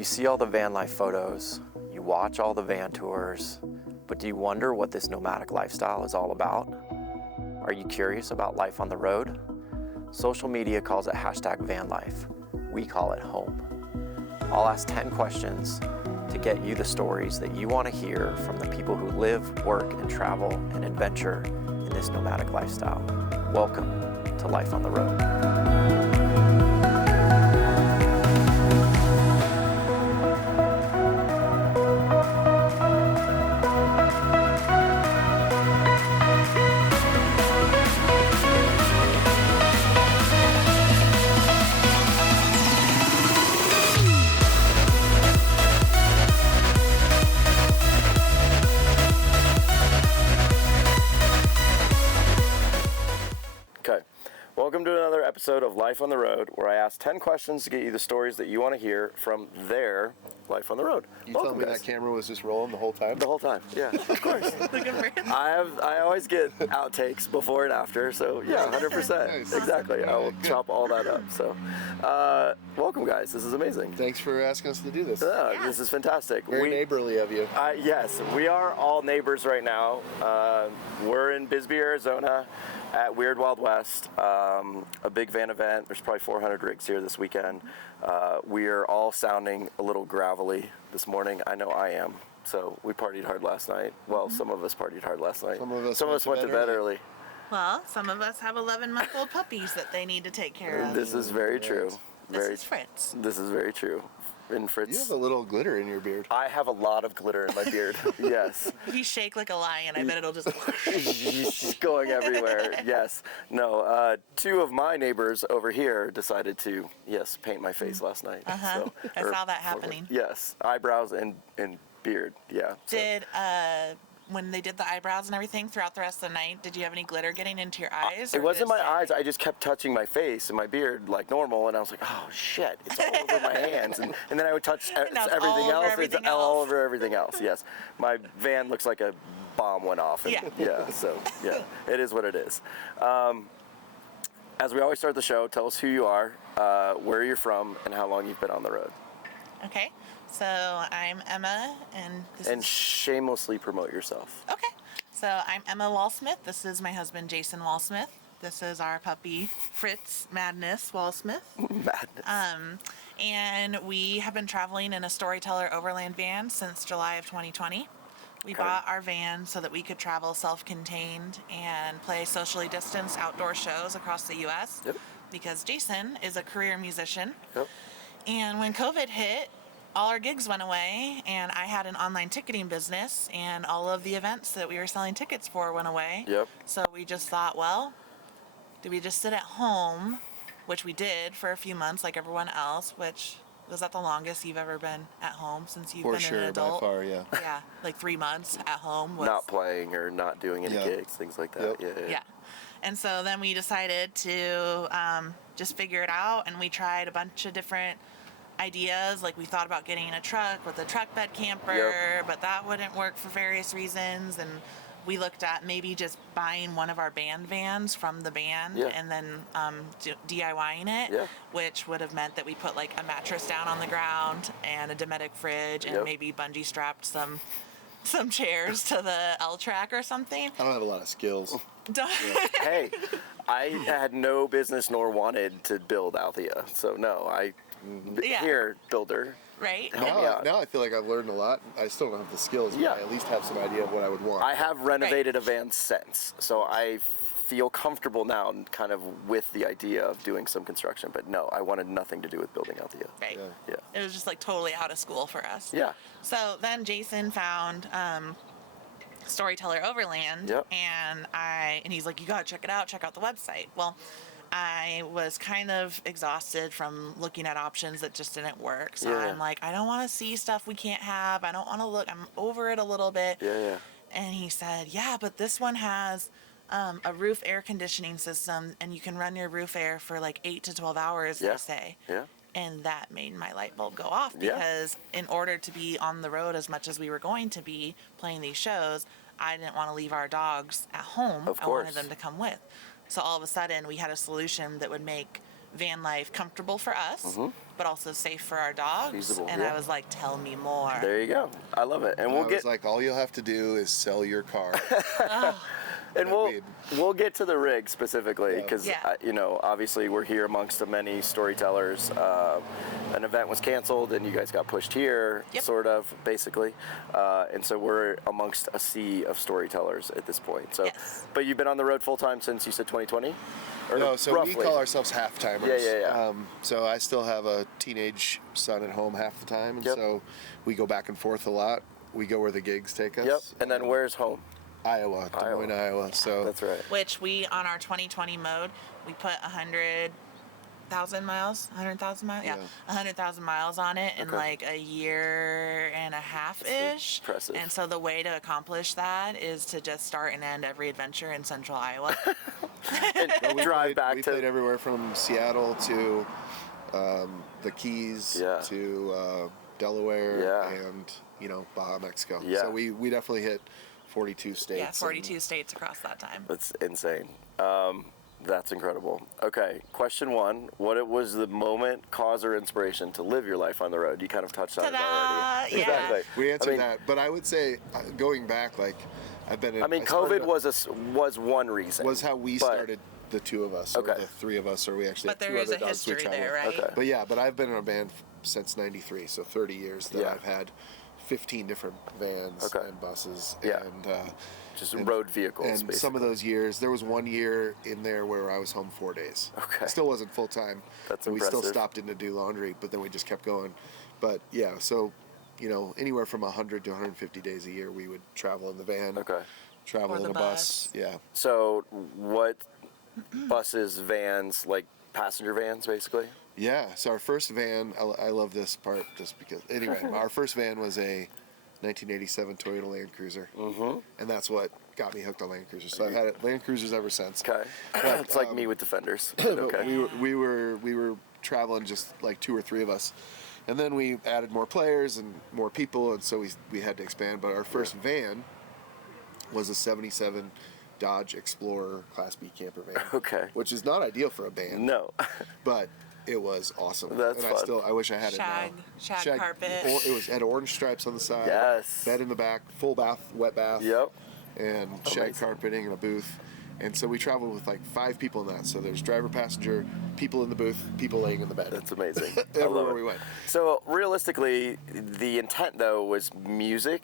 You see all the van life photos, you watch all the van tours, but do you wonder what this nomadic lifestyle is all about? Are you curious about life on the road? Social media calls it #vanlife. We call it home. I'll ask 10 questions to get you the stories that you want to hear from the people who live, work, and travel and adventure in this nomadic lifestyle. Welcome to Life on the Road. Welcome to another episode of Life on the Road, where I ask 10 questions to get you the stories that you want to hear from their life on the road. You tell me that camera was just rolling the whole time? The whole time, yeah, of course. I always get outtakes before and after, so yeah, 100%. Nice. Exactly. I will chop all that up. So, welcome guys. This is amazing. Thanks for asking us to do this. Yeah. This is fantastic. Very neighborly of you. Yes, we are all neighbors right now. We're in Bisbee, Arizona, at Weird Wild West, a big van event. There's probably 400 rigs here this weekend. We are all sounding a little gravelly this morning. I know I am. So we partied hard last night. Well, some of us partied hard last night. Some of us went to bed early. Well, some of us have 11-month-old puppies that they need to take care of. This is very true. This is Fritz. This is very true. And Fritz, you have a little glitter in your beard. I have a lot of glitter in my beard. Yes. If you shake like a lion, I bet it'll just... It's going everywhere. Yes. No. Two of my neighbors over here decided to, paint my face last night. So, I saw that happening. Yes. Eyebrows and beard. Yeah. Did when they did the eyebrows and everything throughout the rest of the night, did you have any glitter getting into your eyes? It wasn't my eyes. I just kept touching my face and my beard like normal, and I was like, oh shit, it's all over my hands. And then I would touch everything else. It's all over everything else. Yes. My van looks like a bomb went off. And, so it is what it is. As we always start the show, tell us who you are, where you're from, and how long you've been on the road. Okay. So I'm Emma, and shamelessly promote yourself. Okay. So I'm Emma Walsmith. This is my husband, Jason Walsmith. This is our puppy, Fritz Madness Walsmith. Madness. And we have been traveling in a Storyteller Overland van since July of 2020. We bought our van so that we could travel self-contained and play socially distanced outdoor shows across the U.S. Yep. Because Jason is a career musician. Yep. And when COVID hit, all our gigs went away, and I had an online ticketing business, and all of the events that we were selling tickets for went away. Yep. So we just thought, well, do we just sit at home, which we did for a few months like everyone else, which was that the longest you've ever been at home since you've been an adult? For sure, by far, yeah. Yeah, like 3 months at home. Not playing or not doing any gigs, things like that. Yep. Yeah. And so then we decided to just figure it out, and we tried a bunch of different ideas. Like we thought about getting a truck with a truck bed camper, but that wouldn't work for various reasons. And we looked at maybe just buying one of our band vans from the band and then DIYing it, which would have meant that we put like a mattress down on the ground and a Dometic fridge and maybe bungee strapped some chairs to the L-track or something. I don't have a lot of skills. Hey, I had no business nor wanted to build Althea, so no, here, builder. Right? Now I feel like I've learned a lot. I still don't have the skills, but I at least have some idea of what I would want. I have renovated a van since, so I feel comfortable now kind of with the idea of doing some construction, but no, I wanted nothing to do with building Althea. Right. Yeah. It was just like totally out of school for us. Yeah. So then Jason found Storyteller Overland, and he's like, you gotta check it out, check out the website. Well, I was kind of exhausted from looking at options that just didn't work. So I'm like, I don't want to see stuff we can't have. I don't want to look. I'm over it a little bit. Yeah. And he said, yeah, but this one has a roof air conditioning system, and you can run your roof air for like 8 to 12 hours, they say. Yeah. And that made my light bulb go off, because in order to be on the road as much as we were going to be playing these shows, I didn't want to leave our dogs at home. Of course. I wanted them to come with. So all of a sudden we had a solution that would make van life comfortable for us, but also safe for our dogs. Feasible, and yeah. I was like, tell me more. There you go. I love it. And we'll I get was like, all you'll have to do is sell your car. and we'll get to the rig specifically because Yeah. you know, obviously we're here amongst the many storytellers. An event was canceled and you guys got pushed here, Yep. sort of, basically, and so we're amongst a sea of storytellers at this point. So, Yes. but you've been on the road full time since you said 2020, or No, so roughly? we call ourselves half-timers. Yeah. So I still have a teenage son at home half the time, and Yep. so we go back and forth a lot. We go where the gigs take us. Yep. And then where's home? Iowa, Des Moines, Iowa. So That's right. Which we, on our 2020 mode, we put 100,000 miles, 100,000 miles? Yeah, Yeah. 100,000 miles on it in Okay. like a year and a half-ish. impressive. And so the way to accomplish that is to just start and end every adventure in central Iowa. Well, we Drive played, back we to- played everywhere from Seattle to the Keys Yeah. to Delaware Yeah. and Baja, Mexico. Yeah. So we definitely hit 42 states. Yeah, 42 states across that time. That's insane. That's incredible. Okay, question one. What was the moment, cause, or inspiration to live your life on the road? You kind of touched on it Ta-da! already. Yeah. Exactly. We answered I mean, that, but I would say going back, like I've been in. I mean, started COVID was one reason. was how we but- started, the two of us, Okay. or the three of us, or we actually. But have there two is other a dogs we history travel there, with. right? Okay. But yeah, but I've been in a band since '93, so 30 years that Yeah. I've had 15 different vans Okay. and buses, Yeah. and Just and- road vehicles, And basically. some of those years, there was one year in there where I was home 4 days. Okay. I still wasn't full time. That's We still impressive. stopped in to do laundry, but then we just kept going. But yeah, so anywhere from 100 to 150 days a year, we would travel in the van. Okay. Travel Or in the a bus. Yeah. So, what buses, vans, like passenger vans, basically? Yeah. So our first van, I love this part just because. Anyway, our first van was a 1987 Toyota Land Cruiser, and that's what got me hooked on Land Cruisers. So I've had Land Cruisers ever since. Okay. It's like me with Defenders. but But okay. we were traveling just like 2 or 3 of us, and then we added more players and more people, and so we had to expand. But our first van was a '77 Dodge Explorer Class B camper van. Okay. Which is not ideal for a band, No. but it was awesome. That's and fun. I wish I had Shag- it now. shag carpet. It had orange stripes on the side. Yes. Bed in the back, full bath, wet bath. Yep. And shag Amazing. carpeting and a booth. And so we traveled with like 5 people in that. So there's driver, passenger, people in the booth, people laying in the bed. That's amazing. I Everywhere love it. we went. So realistically, the intent though was music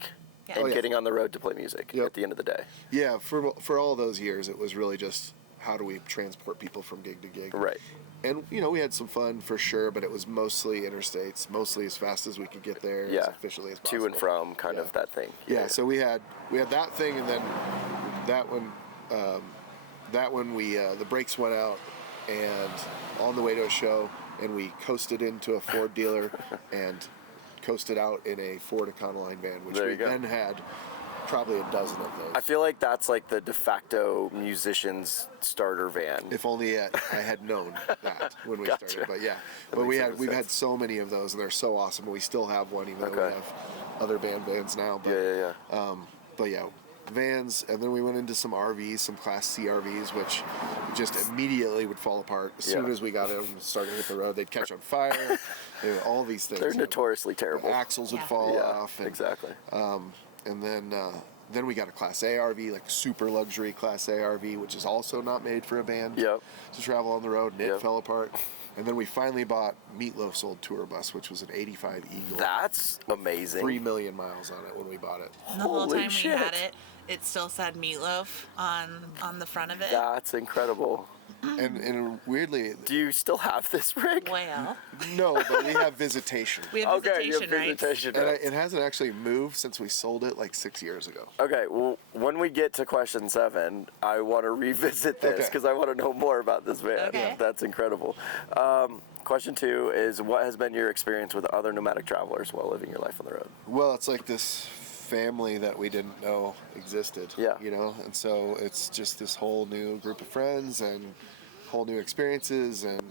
Yeah. and Oh, yeah. getting on the road to play music Yep. at the end of the day. Yeah, for all those years, it was really just how do we transport people from gig to gig. Right. And we had some fun for sure, but it was mostly interstates, mostly as fast as we could get there, as Yeah. efficiently as possible. To and from, kind Yeah. of that thing. Yeah, so we had that thing, and then that one we the brakes went out, and on the way to a show, and we coasted into a Ford dealer and coasted out in a Ford Econoline van, which There we you go. then had probably a dozen of those. I feel like that's like the de facto musician's starter van. If only I had known that when we Gotcha. started, but yeah. That But makes so much we've sense. had so many of those, and they're so awesome. And we still have one, even though we Okay. have other vans now. But Yeah. but yeah, vans, and then we went into some RVs, some Class C RVs, which just immediately would fall apart as soon Yeah. as we got in and started to hit the road. They'd catch on fire, all these things. They're notoriously The terrible. axles would Yeah. fall Yeah, off. And, exactly. and then we got a Class A RV, like super luxury Class A RV, which is also not made for a band Yep. to travel on the road, and it Yep. fell apart. And then we finally bought Meatloaf's old tour bus, which was an '85 Eagle. That's amazing. 3 million miles on it when we bought it. And the whole Holy time shit. we had it, it still said meatloaf on the front of it. That's incredible. And weirdly, Do you still have this rig? Well, no, but we have visitation. we have Okay, you have visitation rights. visitation And rights. it hasn't actually moved since we sold it like 6 years ago. Okay, well, when we get to question 7, I want to revisit this Okay. because I want to know more about this van. Okay. That's incredible. Question 2 is, what has been your experience with other nomadic travelers while living your life on the road? Well, it's like this family that we didn't know existed. Yeah. And so it's just this whole new group of friends and whole new experiences, and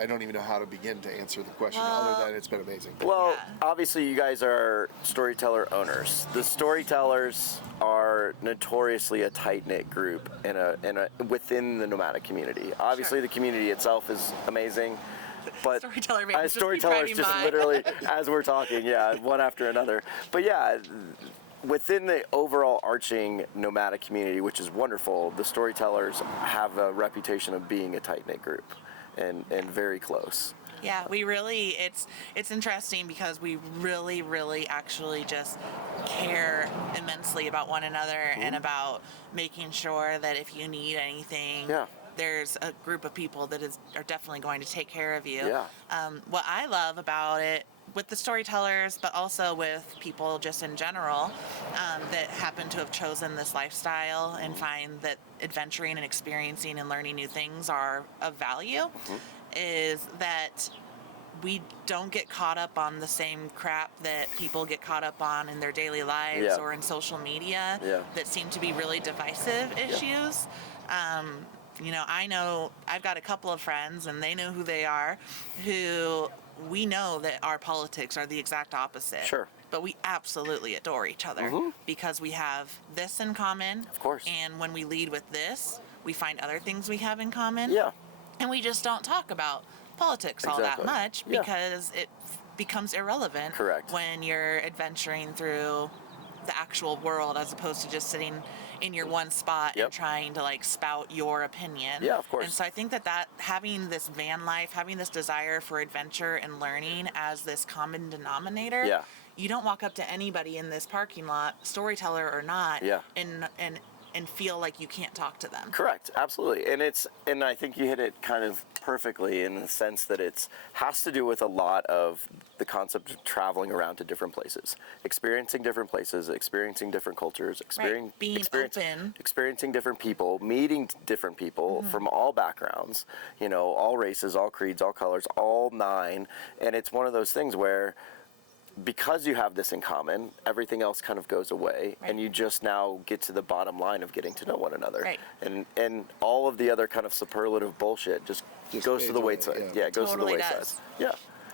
I don't even know how to begin to answer the question, other than it's been amazing. Well, Yeah. obviously, you guys are Storyteller owners. The Storytellers are notoriously a tight-knit group within the nomadic community. Obviously, Sure. the community itself is amazing, but Storyteller vans just keep Storytellers driving just by. literally, as we're talking, one after another. But yeah, within the overall arching nomadic community, which is wonderful, the Storytellers have a reputation of being a tight-knit group and very close. Yeah, we really, it's interesting because we really actually just care immensely about one another and about making sure that if you need anything, Yeah. there's a group of people that are definitely going to take care of you. Yeah. What I love about it with the Storytellers, but also with people just in general that happen to have chosen this lifestyle and find that adventuring and experiencing and learning new things are of value, is that we don't get caught up on the same crap that people get caught up on in their daily lives Yeah. or in social media Yeah. that seem to be really divisive issues. I know I've got a couple of friends, and they know who they are, who we know that our politics are the exact opposite. Sure. But we absolutely adore each other because we have this in common. Of course. And when we lead with this, we find other things we have in common. Yeah. And we just don't talk about politics all that Exactly. much Yeah. because it becomes irrelevant. Correct. When you're adventuring through the actual world as opposed to just sitting in your one spot Yep. and trying to like spout your opinion. Yeah, of course. And so I think that having this van life, having this desire for adventure and learning as this common denominator, Yeah. you don't walk up to anybody in this parking lot, storyteller or not, Yeah. and feel like you can't talk to them. Correct, absolutely, and I think you hit it kind of perfectly in the sense that it's has to do with a lot of the concept of traveling around to different places, experiencing different places, experiencing different cultures, Being open. experiencing different people, meeting different people from all backgrounds, all races, all creeds, all colors, all nine, and it's one of those things where, because you have this in common, everything else kind of goes away, and you just now get to the bottom line of getting to know one another. Right. And all of the other kind of superlative bullshit just goes to fades the away, wayside. yeah. It goes Totally to the wayside. does. Yeah.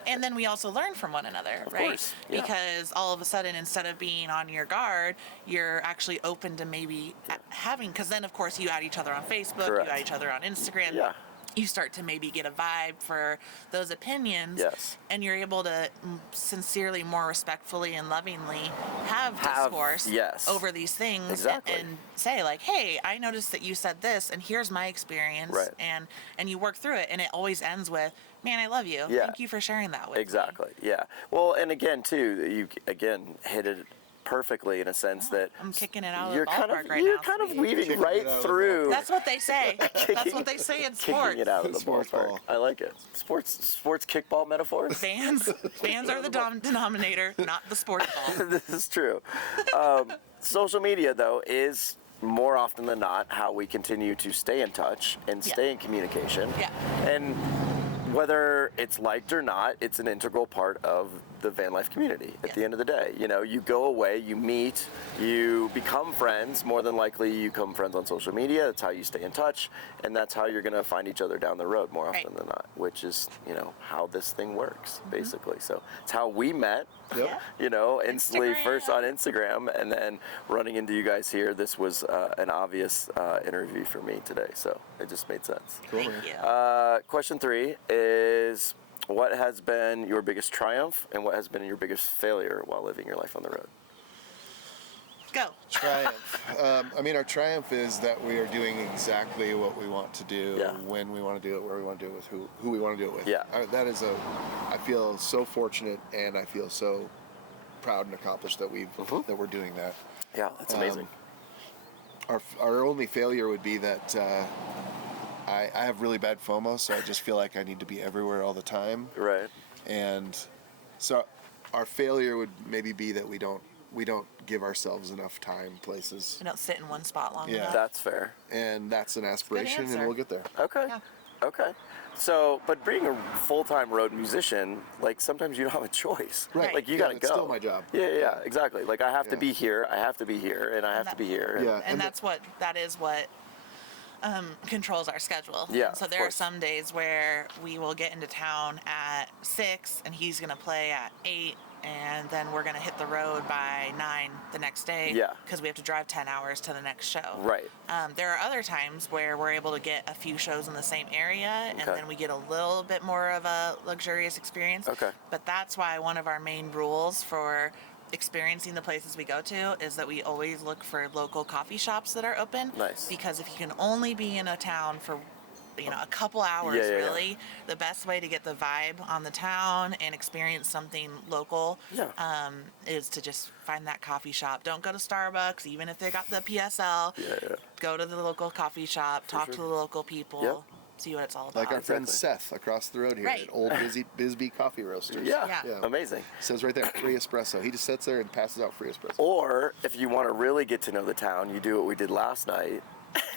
And then we also learn from one another, Of right? course, yeah. Because all of a sudden, instead of being on your guard, you're actually open to maybe having, because then of course you add each other on Facebook, Correct. you add each other on Instagram. Yeah. You start to maybe get a vibe for those opinions. Yes. And you're able to sincerely, more respectfully and lovingly have discourse yes. over these things. Exactly. And say like, hey, I noticed that you said this and here's my experience. Right. And you work through it, and it always ends with, man, I love you. Yeah. Thank you for sharing that with me. Exactly. Yeah. Well, and again, too, you hit it perfectly in a sense that I'm kicking it out of you're the kind ballpark of right you're now. kind of weaving Kicking right it out of the through. That's what they say. That's what they say in sports. Kicking it out of the Sports ballpark. ball. I like it. Sports kickball metaphors. Fans are the denominator, not the sports ball. This is true. Social media, though, is more often than not how we continue to stay in touch and Yeah. stay in communication. Yeah. And whether it's liked or not, it's an integral part of the van life community at Yeah. the end of the day. You know, you go away, you meet, you become friends. More than likely, you become friends on social media. That's how you stay in touch, and that's how you're going to find each other down the road more often Right. than not, which is, how this thing works, basically. So it's how we met, Yep. instantly first on Instagram. Instagram, and then running into you guys here. This was an obvious interview for me today, so it just made sense. Thank you. Question 3 is, what has been your biggest triumph and what has been your biggest failure while living your life on the road? Go. Triumph. Our triumph is that we are doing exactly what we want to do, Yeah. when we want to do it, where we want to do it with, who we want to do it with. Yeah. I feel so fortunate, and I feel so proud and accomplished that that we're doing that. Yeah, that's amazing. Our only failure would be that I have really bad FOMO, so I just feel like I need to be everywhere all the time. Right. And so our failure would maybe be that we don't give ourselves enough time, places, We don't sit in one spot long Yeah. enough. That's fair. and that's an aspiration, and answer. we'll get there. Okay. Yeah. Okay. So, but being a full-time road musician, like sometimes you don't have a choice. Right. Like you Yeah, gotta it's go. still my job. Yeah, exactly. Like I have to Yeah. be here, I have to be here, and I have to be here. Yeah. And that is what controls our schedule. Yeah, So of there are course. some days where we will get into town at 6 and he's going to play at 8, and then we're going to hit the road by 9 the next day. Yeah. Because we have to drive 10 hours to the next show. Right. There are other times where we're able to get a few shows in the same area, and Okay. then we get a little bit more of a luxurious experience. Okay. But that's why one of our main rules for experiencing the places we go to is that we always look for local coffee shops that are open. Nice. Because if you can only be in a town for a couple hours, Yeah, yeah, yeah. really, the best way to get the vibe on the town and experience something local is to just find that coffee shop. Don't go to Starbucks, even if they got the PSL. Yeah. Go to the local coffee shop, talk to the local people, Yep. see what it's all about. Like our friend Exactly. Seth across the road here Right. at Old Bisbee Coffee Roasters. Yeah. Yeah. Amazing. It says right there, free espresso. He just sits there and passes out free espresso. Or if you want to really get to know the town, you do what we did last night.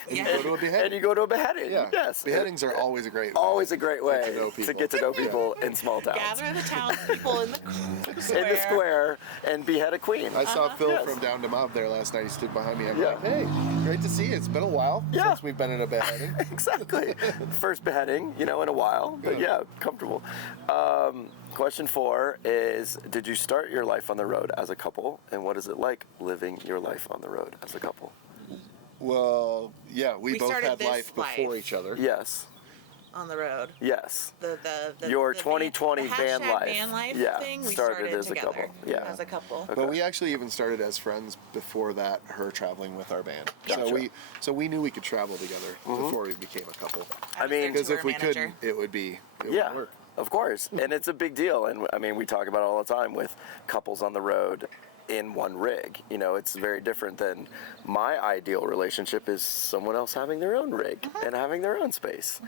And Yeah. you go to a beheading. And you go to a beheading. Yeah. Yes. Beheadings are always a great way. Always a great way to know people. get to know people in small towns. Gather the townspeople in the square. In the square and behead a queen. I saw Phil Yes. from Down to Mob there last night. He stood behind me. I'm Yeah. like, hey, great to see you. It's been a while Yeah. since we've been in a beheading. Exactly. First beheading, in a while. But yeah, comfortable. Question 4 is, did you start your life on the road as a couple? And what is it like living your life on the road as a couple? Well, yeah, we both started had this life before life. each other. Yes. On the road. Yes. Your 2020 van life. van life Yeah, thing, we started started as a together couple. Yeah. as a couple. Okay. But we actually even started as friends before that, her traveling with our band. Gotcha. So we knew we could travel together before we became a couple. I was mean, their Because if tour we manager. couldn't, it would Yeah, work. of course. And it's a big deal. And I mean, we talk about it all the time with couples on the road in one rig. It's very different than my ideal relationship is someone else having their own rig and having their own space.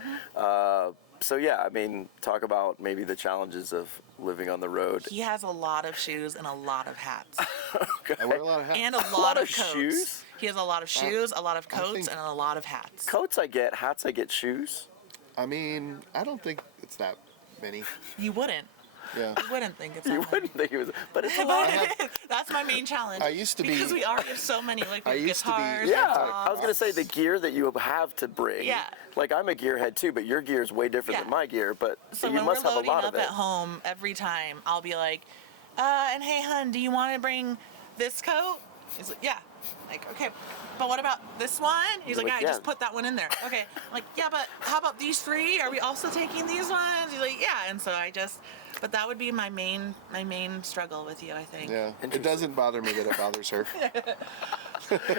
So yeah, I mean, talk about maybe the challenges of living on the road. He has a lot of shoes and a lot of hats. I wear a lot of hats. And a lot lot of of coats. shoes? He has a lot of shoes, a lot of coats, think- and a lot of hats. Coats I get, hats I get, shoes. I mean, I don't think it's that many. You wouldn't. Yeah. You wouldn't think it's You that wouldn't think it was, but it's a many. lot. That's my main challenge. I used to be- because we already have so many like I used to be- guitars. Yeah, laptops. I was gonna say the gear that you have to bring. Yeah. Like I'm a gearhead too, but your gear is way different Yeah. than my gear. But So you when must we're have a loading lot up of it. at home, every time I'll be like, and hey, hun, do you want to bring this coat? He's like, yeah. Like, okay, but what about this one? He's like, like, yeah, yeah. just put that one in there. Okay. I'm like, yeah, but how about these 3? Are we also taking these ones? He's like, yeah. And so but that would be my main struggle with you, I think. Yeah. It doesn't bother me that it bothers her.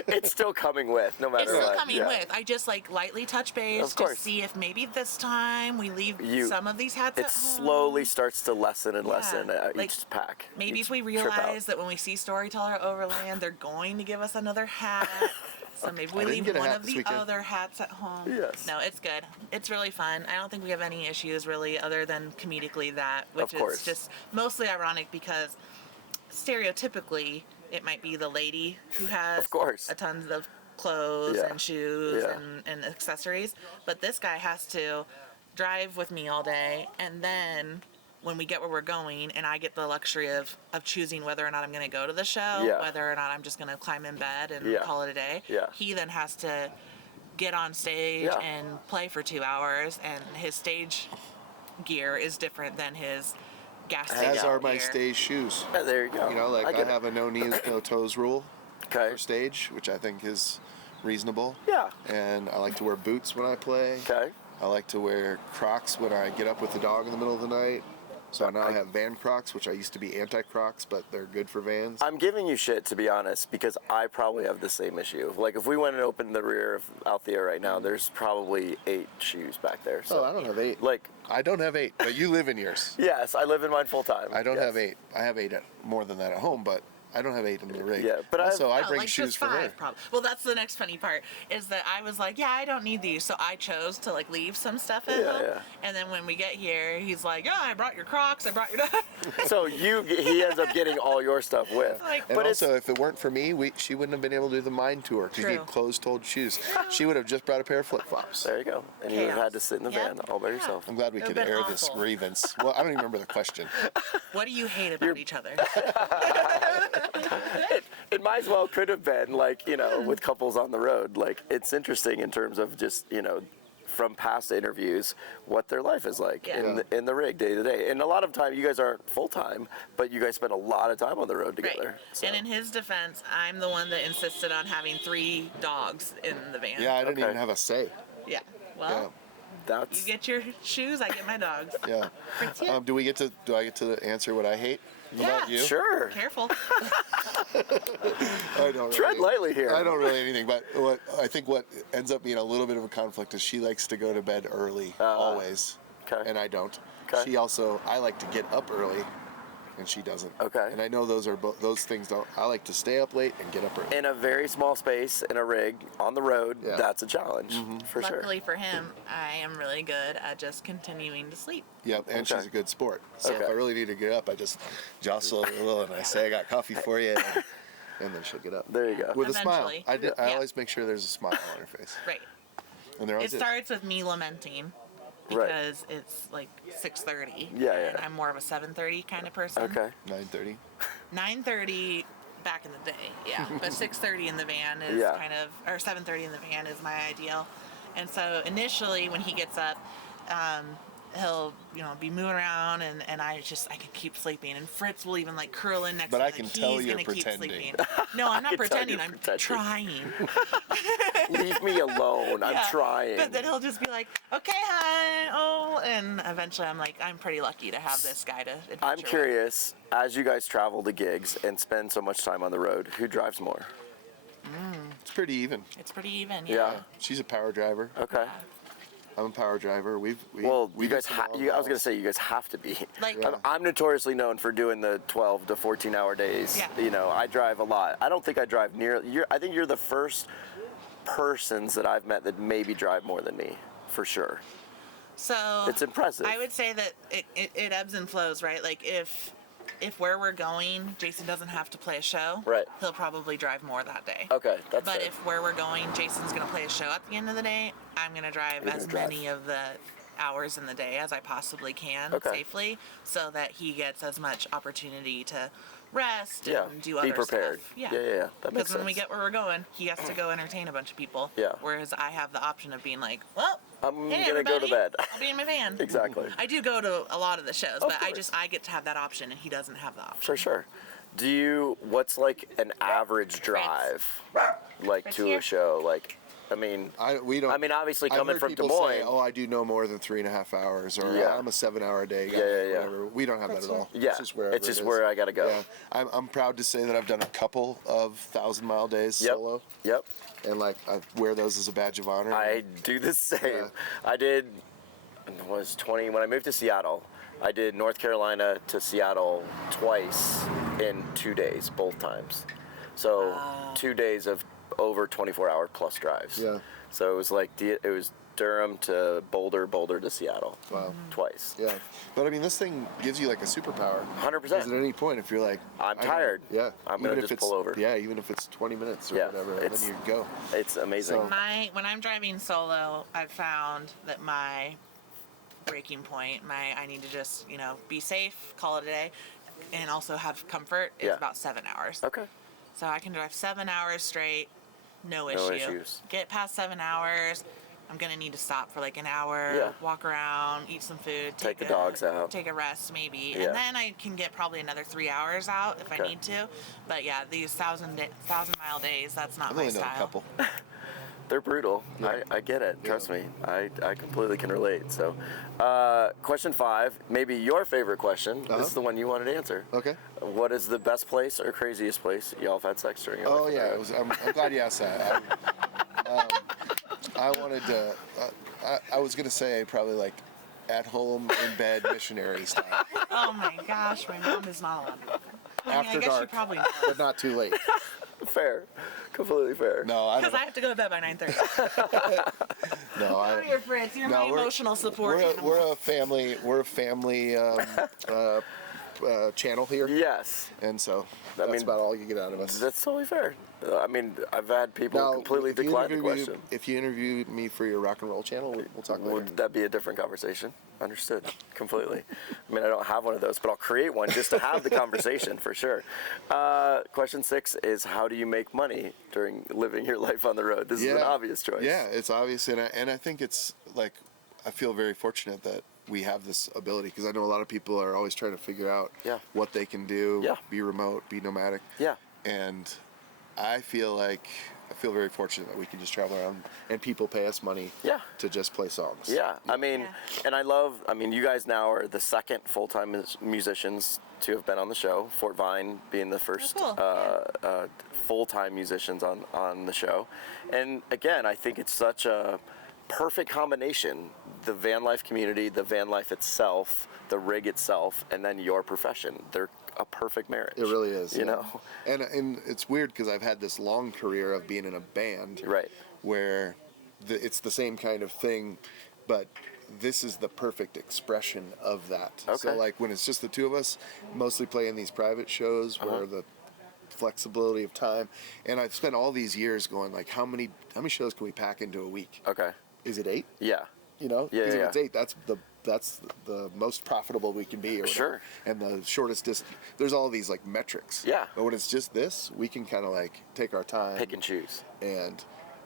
It's still coming with, no matter It's still what. coming Yeah. with. I just lightly touch base Of to course. see if maybe this time we leave some of these hats It at home. slowly starts to lessen and lessen like, each pack. Maybe each if we trip out. realize that when we see Storyteller Overland, they're going to give us another hat. So maybe we I didn't leave get a one hat of this the weekend. other hats at home. Yes. No, it's good. It's really fun. I don't think we have any issues really other than comedically that, which Of course. is just mostly ironic because stereotypically it might be the lady who has Of course. a tons of clothes Yeah. and shoes Yeah. and accessories, but this guy has to drive with me all day, and then when we get where we're going and I get the luxury of choosing whether or not I'm going to go to the show, Yeah. whether or not I'm just going to climb in bed and Yeah. call it a day, Yeah. he then has to get on stage Yeah. and play for 2 hours, and his stage gear is different than his gas station As are my gear. stage shoes. Yeah, there you go. Like I I get it. have a no knees, no toes rule Okay. for stage, which I think is reasonable. Yeah. And I like to wear boots when I play. Okay. I like to wear Crocs when I get up with the dog in the middle of the night. So now I have van Crocs, which I used to be anti-Crocs, but they're good for vans. I'm giving you shit, to be honest, because I probably have the same issue. Like, if we went and opened the rear of Althea right now, there's probably 8 shoes back there. So, Oh, I don't have 8. like, I don't have 8, but you live in yours. yes, I live in mine full time. I don't Yes. have 8. I have 8 more than that at home, but I don't have 8 in the rig. Yeah, but also, I Oh, bring like shoes just for her. 5 probably. Well, that's the next funny part is that I was like, yeah, I don't need these, so I chose to leave some stuff at Yeah, home. yeah. And then when we get here, he's like, yeah, I brought your Crocs, I brought your. So he ends up getting all your stuff with. Like- And but also, if it weren't for me, she wouldn't have been able to do the mine tour because you True. need closed-toed shoes. She would have just brought a pair of flip-flops. there you go. And you would have Chaos. had to sit in the Yep. van all by yourself. I'm glad we It could would've been air this awful. grievance. Well, I don't even remember the question. What do you hate about each other? It It might as well could have been like, you know, with couples on the road. Like, it's interesting in terms of just, you know, from past interviews, what their life is like in the rig day to day. And a lot of time, you guys aren't full time, but you guys spend a lot of time on the road together. Right. So. And in his defense, I'm the one that insisted on having 3 dogs in the van. Yeah, I didn't even have a say. Yeah. Well, That's... you get your shoes, I get my dogs. Yeah. Do I get to answer what I hate about you? Sure. Careful. I don't Tread really, lightly here. I don't really anything, but what ends up being a little bit of a conflict is she likes to go to bed early always, and I don't. Okay. I like to get up early, and she doesn't. Okay. And I know those things don't. I like to stay up late and get up early. In a very small space, in a rig, on the road, that's a challenge, for sure. Luckily for him, I am really good at just continuing to sleep. Yep, and she's a good sport. So if I really need to get up, I just jostle a little and I say, I got coffee for you, and then she'll get up. There you go. With a smile. Eventually. I always make sure there's a smile on her face. Right. And there It starts with me lamenting because it's like 6:30. Yeah, and I'm more of a 7:30 kind of person. Okay. 9:30. 9:30 back in the day, yeah. But 6:30 in the van is kind of, or 7:30 in the van is my ideal. And so initially when he gets up, he'll, you know, be moving around and I can keep sleeping. And Fritz will even like curl in next to me. But I like, can tell he's you're gonna keep pretending. sleeping. No, I'm not pretending. I'm pretending. trying. Leave me alone. I'm trying. But then he'll just be like, okay, hon. Oh, and eventually I'm like, I'm pretty lucky to have this guy to adventure I'm with. curious, as you guys travel to gigs and spend so much time on the road, who drives more? It's pretty even. It's pretty even, Yeah. She's a power driver. Okay. I'm a power driver. I was gonna say you guys have to be. Like, I'm notoriously known for doing the 12 to 14-hour days. Yeah. You know, I drive a lot. I don't think I drive I think you're the first persons that I've met that maybe drive more than me, for sure. So It's impressive. I would say that it ebbs and flows, right? Like if where we're going, Jason doesn't have to play a show, Right. he'll probably drive more that day. Okay, that's But fair. if where we're going, Jason's going to play a show at the end of the day, I'm going to drive You're as gonna drive. many of the hours in the day as I possibly can safely so that he gets as much opportunity to rest and do other be prepared. stuff. Yeah. That makes Because sense. when we get where we're going, he has to go entertain a bunch of people. Yeah. Whereas I have the option of being like, well, I'm hey, gonna go to everybody, bed. I'll be in my van. Exactly. I do go to a lot of the shows, Of but course. I get to have that option, and he doesn't have the option. For sure. What's like an average drive, like to a show? Like, I mean, obviously I've coming heard from Des people Moines. say, oh, I do no more than 3.5 hours, or I'm a 7-hour day guy, Yeah. whatever. We don't have that at all. Yeah, It's just wherever where I gotta go. Yeah. I'm proud to say that I've done a couple of 1,000-mile days solo. Yep. And like I wear those as a badge of honor. I do the same. Yeah. I did, was 20, when I moved to Seattle, I did North Carolina to Seattle twice in 2 days, both times. So 2 days of over 24-hour plus drives. Yeah. So it was like, it was Durham to Boulder, Boulder to Seattle. Wow. Twice. Yeah. But I mean, this thing gives you like a superpower. 100%. Because at any point, if you're like, I'm tired. Yeah. I'm going to just pull over. Yeah, even if it's 20 minutes or whatever, and then you go. It's amazing. So- When I'm driving solo, I've found that my breaking point, I need to just, be safe, call it a day, and also have comfort is about 7 hours. Okay. So I can drive 7 hours straight, no No issue. issues. Get past 7 hours, I'm gonna need to stop for like an hour, walk around, eat some food, Take the dogs out. take a rest maybe, Yeah. and then I can get probably another 3 hours out if I need to. But yeah, these 1,000-mile days, that's not I've my only done style. a couple. They're brutal. Yeah. I get it. Trust me. I completely can relate. So, question 5, maybe your favorite question. This is the one you wanted to answer. Okay. What is the best place or craziest place y'all have had sex during your life? Oh yeah, I'm glad you asked that. I wanted to. I was gonna say probably like at home in bed missionary style. Oh my gosh, my mom is not allowed. I After guess dark, she probably but not too late. Fair. Completely fair. No, I because don't. I have to go to bed by 9:30. No, Come here, Fritz. You're my emotional support. We're a family. We're a family channel here. Yes. And so that's about all you get out of us. That's totally fair. I mean, I've had people completely decline the question. If you interviewed me for your rock and roll channel, we'll talk later. Would that be a different conversation? Understood. Completely. I mean, I don't have one of those, but I'll create one just to have the conversation for sure. Question 6 is, how do you make money during living your life on the road? This is an obvious choice. Yeah, it's obvious. And I think it's like, I feel very fortunate that we have this ability, because I know a lot of people are always trying to figure out what they can do, be remote, be nomadic. Yeah. And I feel very fortunate that we can just travel around and people pay us money to just play songs. Yeah, I mean, and I mean, you guys now are the second full-time musicians to have been on the show, Fort Vine being the first full-time musicians on the show. And again, I think it's such a perfect combination, the van life community, the van life itself, the rig itself, and then your profession. They're a perfect marriage. It really is. You know? And it's weird because I've had this long career of being in a band where it's the same kind of thing, but this is the perfect expression of that. So like when it's just the two of us, mostly playing these private shows where the flexibility of time, and I've spent all these years going like, how many shows can we pack into a week? Is it 8? Yeah. You know? Because if it's 8, that's the most profitable we can be, or whatever. And the shortest distance. There's all these like metrics. Yeah. But when it's just this, we can kind of like take our time, pick and choose. And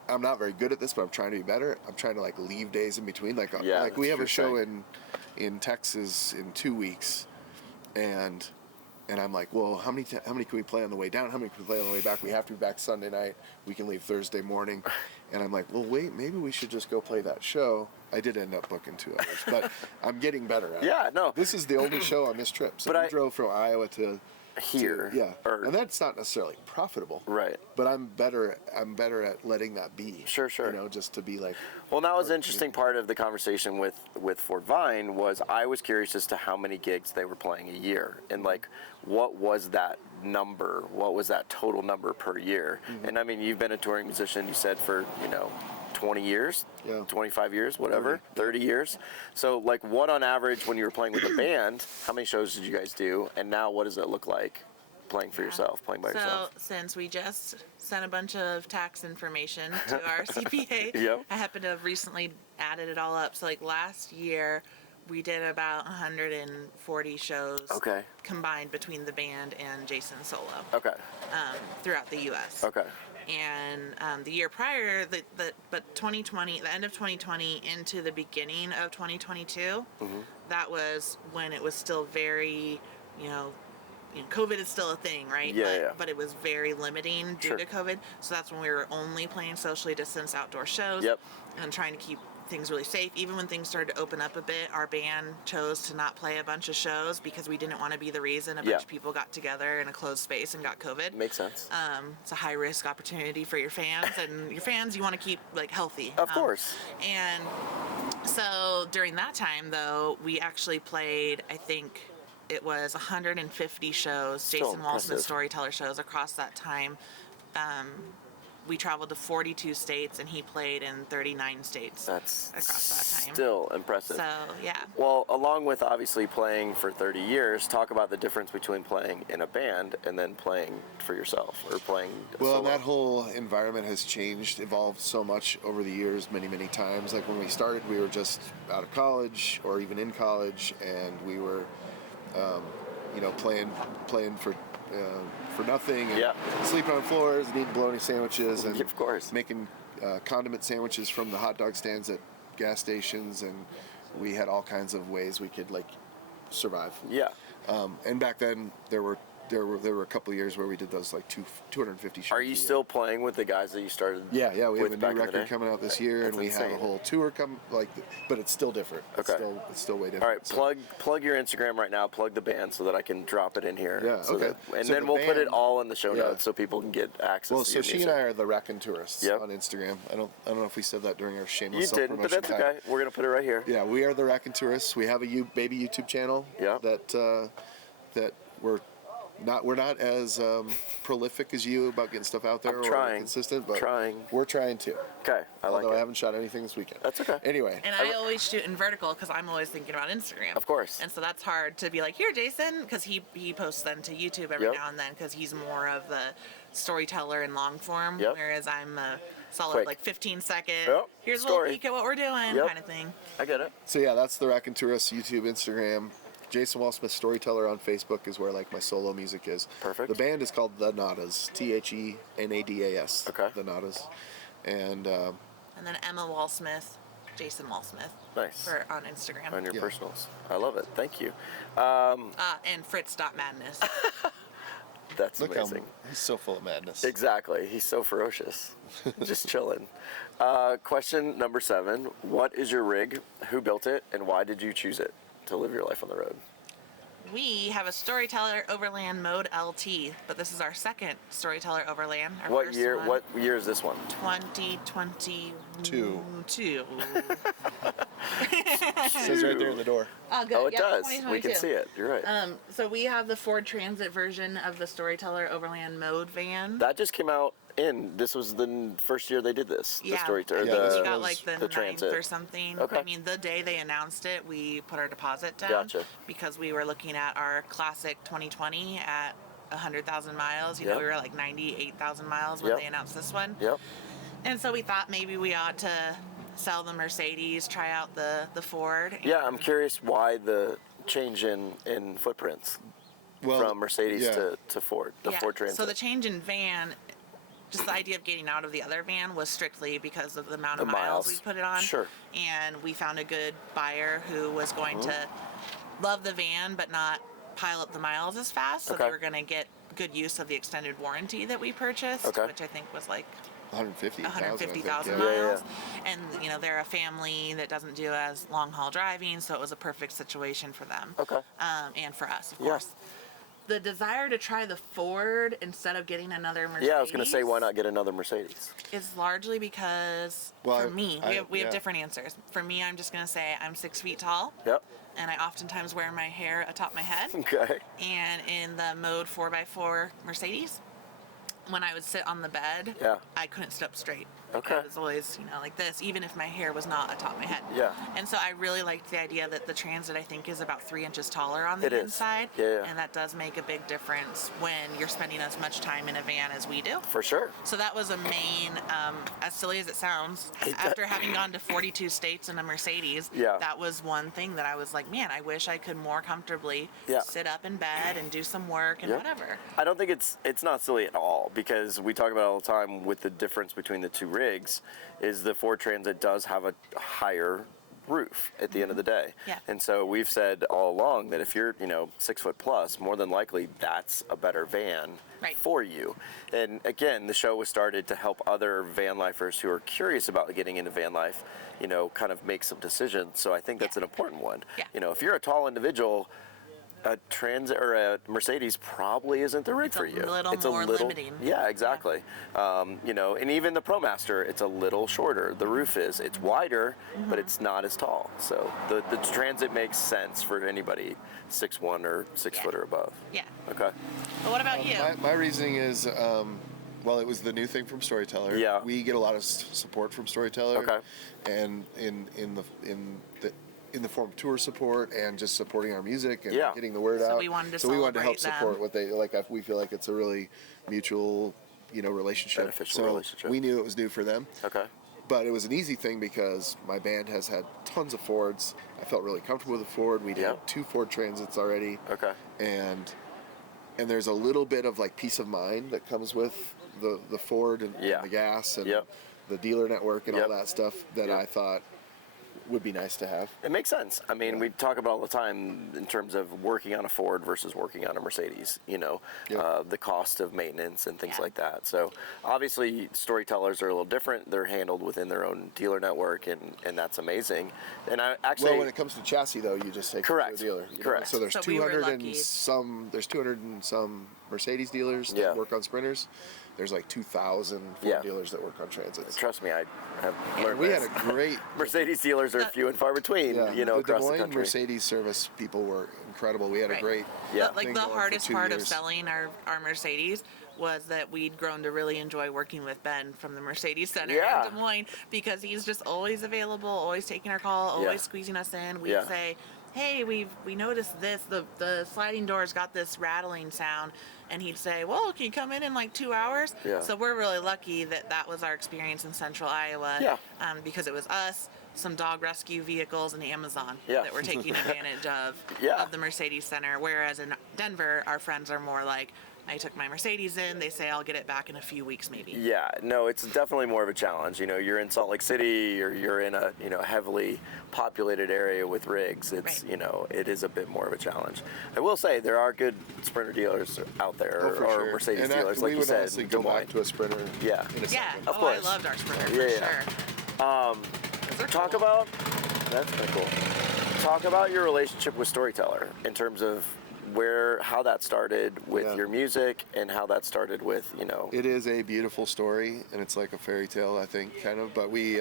I'm not very good at this, but I'm trying to be better. I'm trying to like leave days in between. Like we have a show in Texas in 2 weeks, and I'm like, well, how many can we play on the way down? How many can we play on the way back? We have to be back Sunday night. We can leave Thursday morning. And I'm like, well, wait, maybe we should just go play that show. I did end up booking 2 others, but I'm getting better at it. Yeah, no. This is the only show on this trip. So we drove from Iowa to here. And that's not necessarily profitable. Right. But I'm better at letting that be. Sure. You know, just to be like. Well, that was an interesting part of the conversation with Fort Vine was I was curious as to how many gigs they were playing a year, and like what was that number? What was that total number per year? And I mean, you've been a touring musician, you said, for 20 years, 25 years, whatever, 30 years. So like what on average when you were playing with a band, how many shows did you guys do? And now what does it look like playing for yourself, playing by yourself? So since we just sent a bunch of tax information to our CPA, I happen to have recently added it all up. So like last year, we did about 140 shows combined between the band and Jason solo. Throughout the U.S. And the year prior, but 2020, the end of 2020 into the beginning of 2022, that was when it was still very, COVID is still a thing, right? But it was very limiting due to COVID. So that's when we were only playing socially distanced outdoor shows and trying to keep things really safe. Even when things started to open up a bit, our band chose to not play a bunch of shows because we didn't want to be the reason a bunch of people got together in a closed space and got COVID. Makes sense. It's a high risk opportunity for your fans, and your fans you want to keep like healthy. Of course. And so during that time though, we actually played, I think it was 150 shows, Jason Walsman Storyteller shows across that time. We traveled to 42 states, and he played in 39 states across that time. Still impressive. So, yeah. Well, along with obviously playing for 30 years, talk about the difference between playing in a band and then playing for yourself or playing solo. That whole environment has changed, evolved so much over the years, many, many times. Like when we started, we were just out of college or even in college, and we were, playing for nothing, and sleeping on floors and eating bologna sandwiches, and of course making condiment sandwiches from the hot dog stands at gas stations, and we had all kinds of ways we could like survive. And back then there were a couple of years where we did those like 250 shows. Are you still playing with the guys that you started? Yeah, we have a new record coming out this year. That's and we insane. Have a whole tour but it's still different. It's still way different. All right, plug your Instagram right now. Plug the band so that I can drop it in here. Then we'll put it all in the show notes so people can get access. Well, so she and I are the Raconteurs on Instagram. I don't know if we said that during our shameless self-promotion. You didn't, but that's okay. We're gonna put it right here. Yeah, we are the Raconteurs. We have a baby YouTube channel. That we're we're not as prolific as you about getting stuff out there or consistent, but we're trying to. Okay, Although I haven't shot anything this weekend. That's okay. Anyway. And I always shoot in vertical because I'm always thinking about Instagram. Of course. And so that's hard to be like, here, Jason, because he posts them to YouTube every now and then because he's more of the storyteller in long form, whereas I'm a solid like 15-second, here's a little peek at what we're doing kind of thing. I get it. So yeah, that's the Raccoon Tourist YouTube, Instagram. Jason Walsmith Storyteller on Facebook is where like my solo music is. Perfect. The band is called The Nadas, THENADAS. Okay. The Nadas, and then Emma Walsmith, Jason Walsmith. Nice. On Instagram. On your personals. I love it. Thank you. And Fritz.madness. That's amazing. He's so full of madness. Exactly. He's so ferocious. Just chilling. Question number 7. What is your rig? Who built it? And why did you choose it to live your life on the road? We have a Storyteller Overland Mode LT, but this is our second Storyteller Overland. What year? What year is this one? 2022. It says right there in the door. Oh, good. Oh, it does. We can see it. You're right. So we have the Ford Transit version of the Storyteller Overland Mode van. That just came out this was the first year they did this. Yeah, the Storyteller. we got like the 9th Transit or something. Okay. I mean, the day they announced it, we put our deposit down. Gotcha. Because we were looking at our classic 2020 at 100,000 miles. You know, we were like 98,000 miles when they announced this one. Yep. And so we thought maybe we ought to sell the Mercedes, try out the Ford. Yeah, I'm curious why the change in footprints from Mercedes to Ford, the Ford Transit. So the change in van, just the idea of getting out of the other van was strictly because of the amount of miles we put it on. Sure. And we found a good buyer who was going to love the van but not pile up the miles as fast. So they were going to get good use of the extended warranty that we purchased, which I think was like 150,000 miles. And you know, they're a family that doesn't do as long haul driving, so it was a perfect situation for them. And for us, of course. The desire to try the Ford instead of getting another Mercedes. Yeah, I was going to say, why not get another Mercedes? Is largely because, for me, we have different answers. For me, I'm just going to say I'm 6 feet tall. Yep. And I oftentimes wear my hair atop my head. Okay. And in the Mode 4x4 Mercedes, when I would sit on the bed, I couldn't sit up straight. Okay. It was always, you know, like this, even if my hair was not atop my head. Yeah. And so I really liked the idea that the Transit, I think, is about 3 inches taller on the inside. Yeah. And that does make a big difference when you're spending as much time in a van as we do. For sure. So that was a main, as silly as it sounds, after having gone to 42 states in a Mercedes, that was one thing that I was like, man, I wish I could more comfortably sit up in bed and do some work and whatever. I don't think it's not silly at all, because we talk about it all the time with the difference between the two rigs is the Ford Transit does have a higher roof at the end of the day. Yeah. And so we've said all along that if you're, 6 foot plus, more than likely that's a better van for you. And again, the show was started to help other van lifers who are curious about getting into van life, kind of make some decisions. So I think that's an important one. Yeah. If you're a tall individual, a Transit or a Mercedes probably isn't the rig for you. It's a little limiting. Yeah, exactly. And even the ProMaster, it's a little shorter. The roof it's wider, but it's not as tall. So the Transit makes sense for anybody 6'1" or 6 foot or above. Yeah. Okay. But what about you? My reasoning is, well, it was the new thing from Storyteller. Yeah. We get a lot of support from Storyteller. Okay. And in the form of tour support and just supporting our music and getting the word out. We wanted to so we wanted to help them. support what they like. We feel like it's a really mutual, relationship. Beneficial so relationship. We knew it was new for them. Okay. But it was an easy thing because my band has had tons of Fords. I felt really comfortable with the Ford. We'd had 2 Ford Transits already. Okay. And there's a little bit of like peace of mind that comes with the Ford and the gas and the dealer network and all that stuff that I thought would be nice to have. It makes sense. I mean, we talk about all the time in terms of working on a Ford versus working on a Mercedes, the cost of maintenance and things like that. So obviously storytellers are a little different. They're handled within their own dealer network, and that's amazing. And I actually... Well, when it comes to chassis, though, you just take it to a dealer. Correct. So there's 200 and some Mercedes dealers that work on Sprinters. There's like 2,000 Ford dealers that work on Transits. Trust me, I have learned we had a great... Mercedes dealers those are few and far between, you know, the across Des the Moines country. Mercedes service people were incredible. We had a great Like thing the going for hardest 2 part of years. selling our Mercedes was that we'd grown to really enjoy working with Ben from the Mercedes Center in Des Moines, because he's just always available, always taking our call, always squeezing us in. We'd say, hey, we noticed this, the sliding doors got this rattling sound, and he'd say, well, can you come in like 2 hours? So we're really lucky that that was our experience in central Iowa, because it was us, some dog rescue vehicles, and Amazon that were taking advantage of the Mercedes Center, whereas in Denver, our friends are more like, I took my Mercedes in, they say I'll get it back in a few weeks maybe. Yeah, no, it's definitely more of a challenge. You know, you're in Salt Lake City, or you're in a, you know, heavily populated area with rigs. It's, you know, it is a bit more of a challenge. I will say there are good Sprinter dealers out there, or sure. Mercedes and dealers, like you said. We would go back to a Sprinter in a second. Of course. I loved our Sprinter for sure. Talk about, that's kind of cool. Talk about your relationship with Storyteller in terms of how that started with your music, and how that started with, you know. It is a beautiful story, and it's like a fairy tale, I think, kind of. But we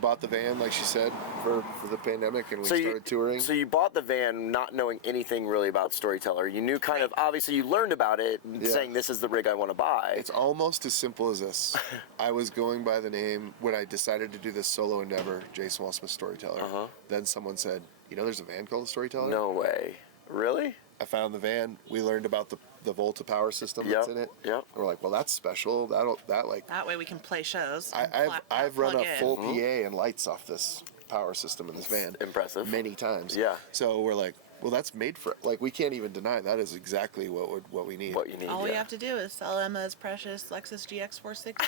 bought the van, like she said, for the pandemic, and we started touring. So you bought the van not knowing anything really about Storyteller. You knew kind of, obviously you learned about it, saying this is the rig I want to buy. It's almost as simple as this. I was going by the name, when I decided to do this solo endeavor, Jason Wall Smith Storyteller. Then someone said, you know, there's a van called the Storyteller? No way. Really? I found the van. We learned about the Volta power system that's in it. We're like, well, that's special. That way we can play shows. I've run a full PA and lights off this power system in this van. Impressive. Many times. Yeah. So we're like, well, that's made for, like, we can't even deny that is exactly what we need. What you need. All we have to do is sell Emma's precious Lexus GX 460.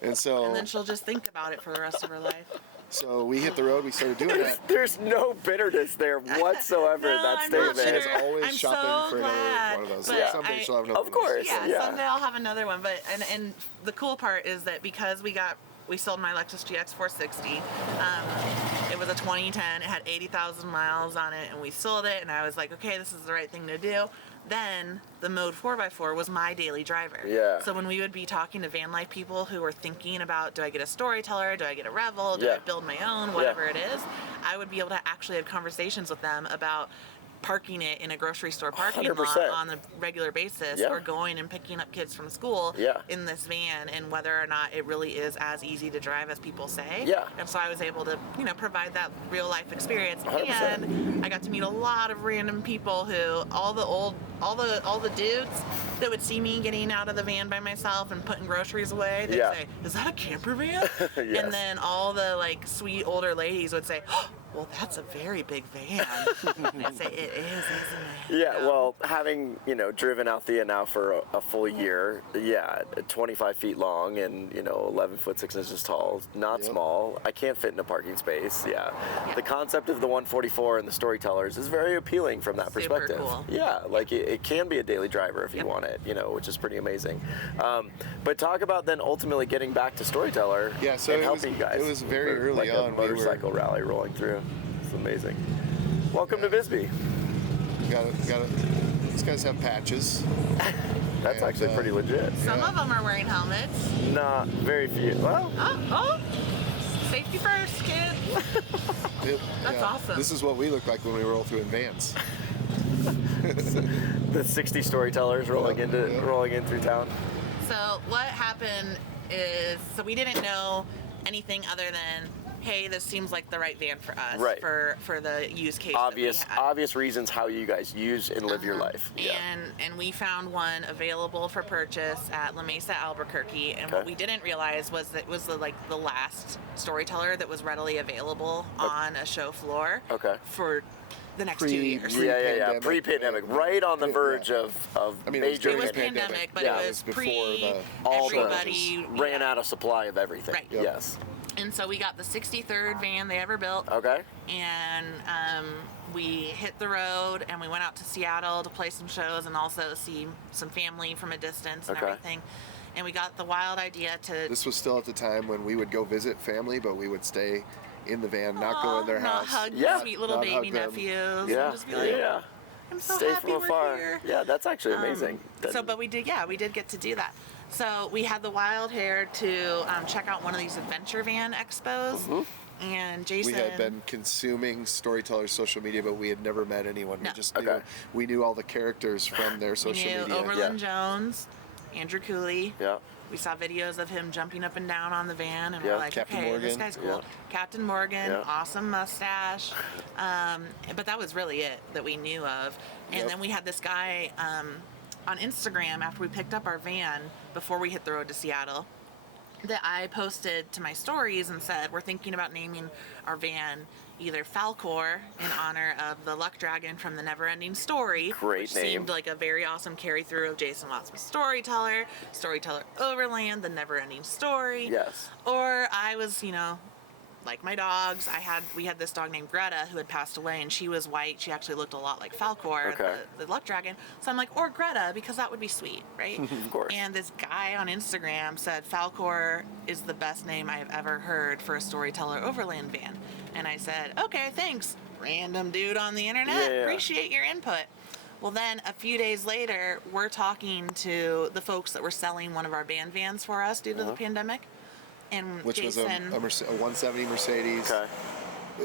And then she'll just think about it for the rest of her life. So we hit the road. We started doing that. There's no bitterness there whatsoever in that statement. She's always shopping for another one of those. Someday she'll have another one. Of course. Yeah, someday I'll have another one. But and the cool part is that because we sold my Lexus GX 460. It was a 2010. It had 80,000 miles on it, and we sold it. And I was like, okay, this is the right thing to do. Then the Mode 4x4 was my daily driver. Yeah. So when we would be talking to van life people who were thinking about, do I get a Storyteller, do I get a Revel, do I build my own, whatever it is, I would be able to actually have conversations with them about parking it in a grocery store parking 100%. lot on a regular basis, or going and picking up kids from school in this van, and whether or not it really is as easy to drive as people say. And so I was able to, provide that real life experience. 100%. And I got to meet a lot of random people who, all the dudes that would see me getting out of the van by myself and putting groceries away, they'd say, is that a camper van? And then all the sweet older ladies would say, oh, well, that's a very big van. And I'd say, it is, isn't it? Yeah, well, having, driven Althea now for a full year, 25 feet long and, 11 foot 6 inches tall, not small. I can't fit in a parking space, The concept of the 144 and the Storytellers is very appealing from that perspective. Cool. Yeah, it can be a daily driver if you want it, which is pretty amazing. But talk about then ultimately getting back to Storyteller and helping you guys. It was very early like on. A motorcycle rally rolling through. It's amazing. Welcome to Bisbee. These guys have patches. That's actually pretty legit. Some of them are wearing helmets. Not very few. Well. Oh. Safety first, kids. That's awesome. This is what we look like when we roll through in vans. The 60 Storytellers rolling in through town. So what happened is, we didn't know anything other than, hey, this seems like the right van for us, for the use case. Obvious reasons how you guys use and live your life. And we found one available for purchase at La Mesa, Albuquerque. And what we didn't realize was that it was the last Storyteller that was readily available on a show floor for the next 2 years. Pre-pandemic, right on the verge of major. It was pandemic, but it was pre. Everybody ran out of supply of everything. Right. Yes. And so we got the 63rd van they ever built. And we hit the road and we went out to Seattle to play some shows and also see some family from a distance and everything. And we got the wild idea to... This was still at the time when we would go visit family, but we would stay in the van, not go in their house. Hug sweet little baby nephews. And just be like, I'm so happy we're here. Yeah, that's actually amazing. But we did get to do that. So we had the wild hair to check out one of these adventure van expos. And Jason. We had been consuming Storyteller's social media, but we had never met anyone. No. We just knew, we knew all the characters from their social media. Overland Jones, Andrew Cooley. Yeah. We saw videos of him jumping up and down on the van, and Yeah. we're like, Captain okay, Morgan. this guy's cool. Yeah. Captain Morgan, Yeah. awesome mustache. But that was really it that we knew of. And then we had this guy on Instagram after we picked up our van before we hit the road to Seattle that I posted to my stories and said, we're thinking about naming our van either Falcor in honor of the luck dragon from the Neverending Story, Great which name. seemed like a very awesome carry through of Jason Watts's Storyteller, Storyteller Overland, the Neverending Story. Yes. Or I was, like my dogs, we had this dog named Greta who had passed away, and she was white. She actually looked a lot like Falcor, Okay. the luck dragon. So I'm like, or Greta, because that would be sweet, right? Of course. And this guy on Instagram said Falcor is the best name I have ever heard for a Storyteller Overland van. And I said, okay, thanks, random dude on the internet. Yeah. Appreciate your input. Well, then a few days later, we're talking to the folks that were selling one of our band vans for us due to the pandemic. And Which Jason, was a 170 Mercedes. Okay.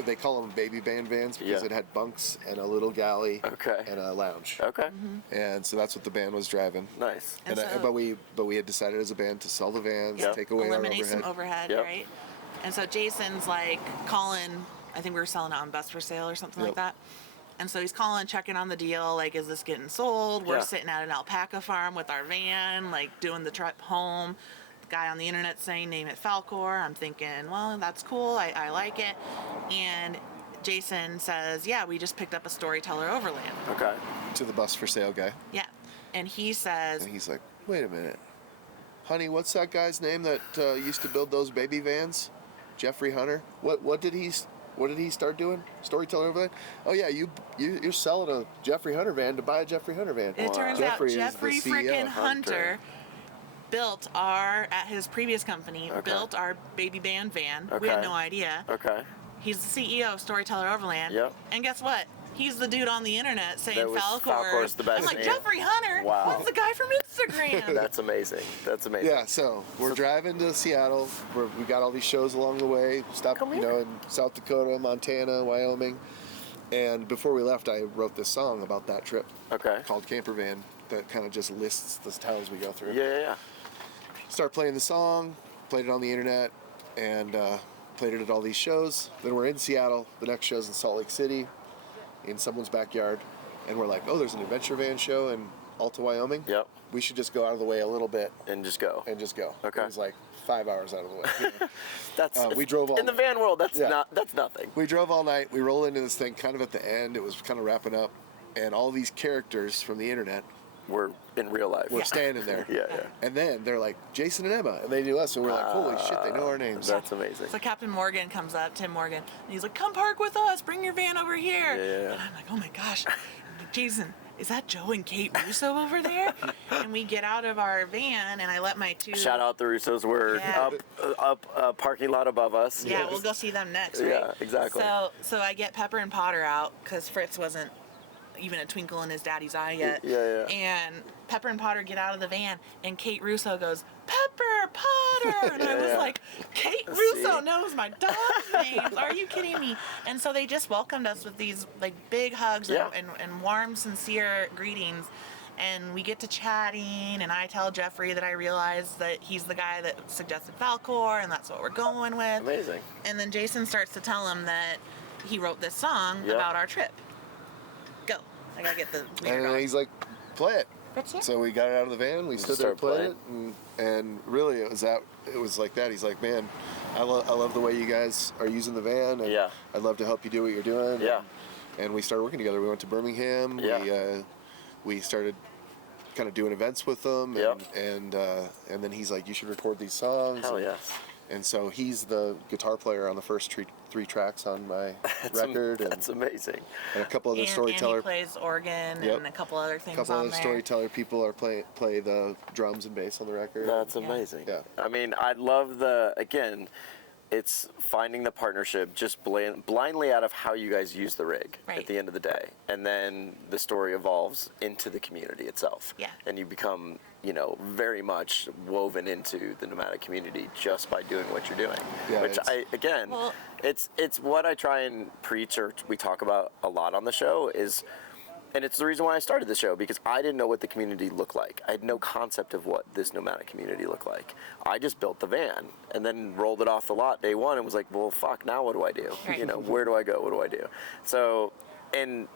They call them baby band vans because Yeah. it had bunks and a little galley Okay. and a lounge. Okay. Mm-hmm. And so that's what the band was driving. Nice. And so- But we had decided as a band to sell the vans, Yep. take away our eliminate overhead. some overhead, Yep. right? And so Jason's like calling, I think we were selling it on Best for Sale or something like Yep. that. And so he's calling, checking on the deal, like, is this getting sold? We're Yeah. sitting at an alpaca farm with our van, like, doing the trip home. The guy on the internet saying, name it Falcor. I'm thinking, well, that's cool. I like it. And Jason says, yeah, we just picked up a Storyteller Overland. Okay. To the bus for sale guy. Yeah. And he says, And he's like, wait a minute. Honey, what's that guy's name that used to build those baby vans? Jeffrey Hunter? What did he start doing? Storyteller Overland? Oh yeah, you're selling a Jeffrey Hunter van to buy a Jeffrey Hunter van. it turns Jeffrey out is the Jeffrey CEO. freaking Hunter. Hunter built at his previous company, Okay. built our baby band van. We had Okay. no idea. Okay. He's the CEO of Storyteller Overland. Yep. And guess what? He's the dude on the internet saying That was Falcor's the best I'm like, name. Jeffrey Hunter? Wow. What's the guy from Instagram? That's amazing. That's amazing. Yeah, so we're driving to Seattle. We got all these shows along the way. Stopped, Come in here. South Dakota, Montana, Wyoming. And before we left, I wrote this song about that trip Okay. called Camper Van that kind of just lists the towns we go through. Yeah. Start playing the song, played it on the internet, and played it at all these shows. Then we're in Seattle. The next show's in Salt Lake City, in someone's backyard. And we're like, oh, there's an adventure van show in Alta, Wyoming. Yep. We should just go out of the way a little bit And just go. and just go. Okay. It was like 5 hours out of the way. you know. That's we drove all in the van world. That's Yeah. that's nothing. We drove all night. We roll into this thing kind of at the end. It was kind of wrapping up. And all these characters from the internet We're in real life. were standing there. Yeah. And then they're like, Jason and Emma. And they knew us. And we're like, holy shit, they know our names. That's amazing. So Captain Morgan comes up, Tim Morgan, and he's like, come park with us. Bring your van over here. Yeah. And I'm like, oh my gosh. I'm like, Jason, is that Joe and Kate Russo over there? And we get out of our van, and I let my two... Shout out the Russos. We're Yeah. up parking lot above us. Yeah, we'll go see them next, right? Yeah, exactly. So I get Pepper and Potter out, because Fritz wasn't even a twinkle in his daddy's eye yet. Yeah. And Pepper and Potter get out of the van, and Kate Russo goes, Pepper, Potter! And I was Yeah. like, Kate Russo See? knows my dog's names. Are you kidding me? And so they just welcomed us with these like big hugs Yeah. and warm, sincere greetings. And we get to chatting, and I tell Jeffrey that I realized that he's the guy that suggested Falcor, and that's what we're going with. Amazing. And then Jason starts to tell him that he wrote this song Yep. about our trip. Go. I gotta get the weird And on. he's like, play it. That's it. So we got it out of the van. We stood there and start played it. And really, it was like that. He's like, man, I love the way you guys are using the van. And Yeah. I'd love to help you do what you're doing. Yeah. And we started working together. We went to Birmingham. Yeah. We started kind of doing events with them. Yep. And then he's like, you should record these songs. Hell yes. And so he's the guitar player on the first three tracks on my record. That's amazing. and a couple other And storyteller he plays organ Yep. and a couple other things couple on other there. storyteller people are play the drums and bass on the record. That's amazing. Yeah. I mean, I love again, it's finding the partnership just blindly out of how you guys use the rig at the end of the day. And then the story evolves into the community itself. Yeah. And you become, you know, very much woven into the nomadic community just by doing what you're doing. Yeah, Which it's what I try and preach, or we talk about a lot on the show is, and it's the reason why I started the show, because I didn't know what the community looked like. I had no concept of what this nomadic community looked like. I just built the van and then rolled it off the lot day one and was like, well, fuck, now what do I do? Right. You know, where do I go? What do I do? So, and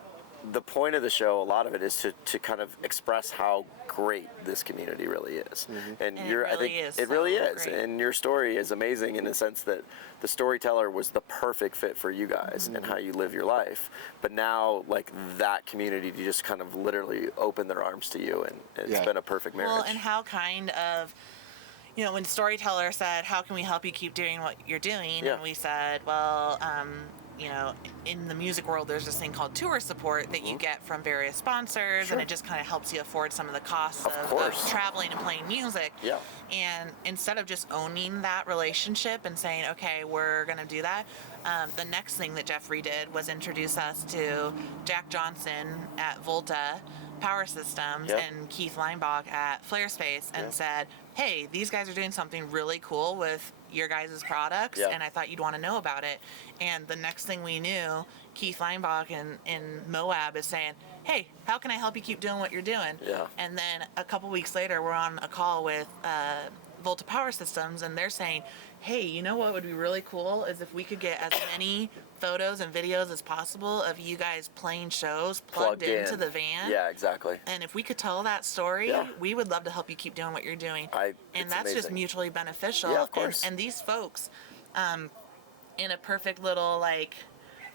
the point of the show, a lot of it is to kind of express how great this community really is. And I think it really is. And your story is amazing in the sense that the Storyteller was the perfect fit for you guys and how you live your life. But now, like, that community just kind of literally opened their arms to you, and it's been a perfect marriage. Well, and how kind of, you know, when Storyteller said, how can we help you keep doing what you're doing? And we said, well, you know, in the music world, there's this thing called tour support that you get from various sponsors, and it just kind of helps you afford some of the costs of traveling and playing music. Yeah. And instead of just owning that relationship and saying, okay, we're going to do that, the next thing that Jeffrey did was introduce us to Jack Johnson at Volta Power Systems and Keith Leinbach at Flare Space, and said, hey, these guys are doing something really cool with your guys' products, and I thought you'd want to know about it. And the next thing we knew, Keith Leinbach in Moab is saying, hey, how can I help you keep doing what you're doing? Yeah. And then a couple weeks later, we're on a call with Volta Power Systems, and they're saying, hey, you know what would be really cool is if we could get as many photos and videos as possible of you guys playing shows plugged into the van. Yeah, exactly. And if we could tell that story, we would love to help you keep doing what you're doing. And that's just mutually beneficial. Yeah, of course. And these folks, in a perfect little, like,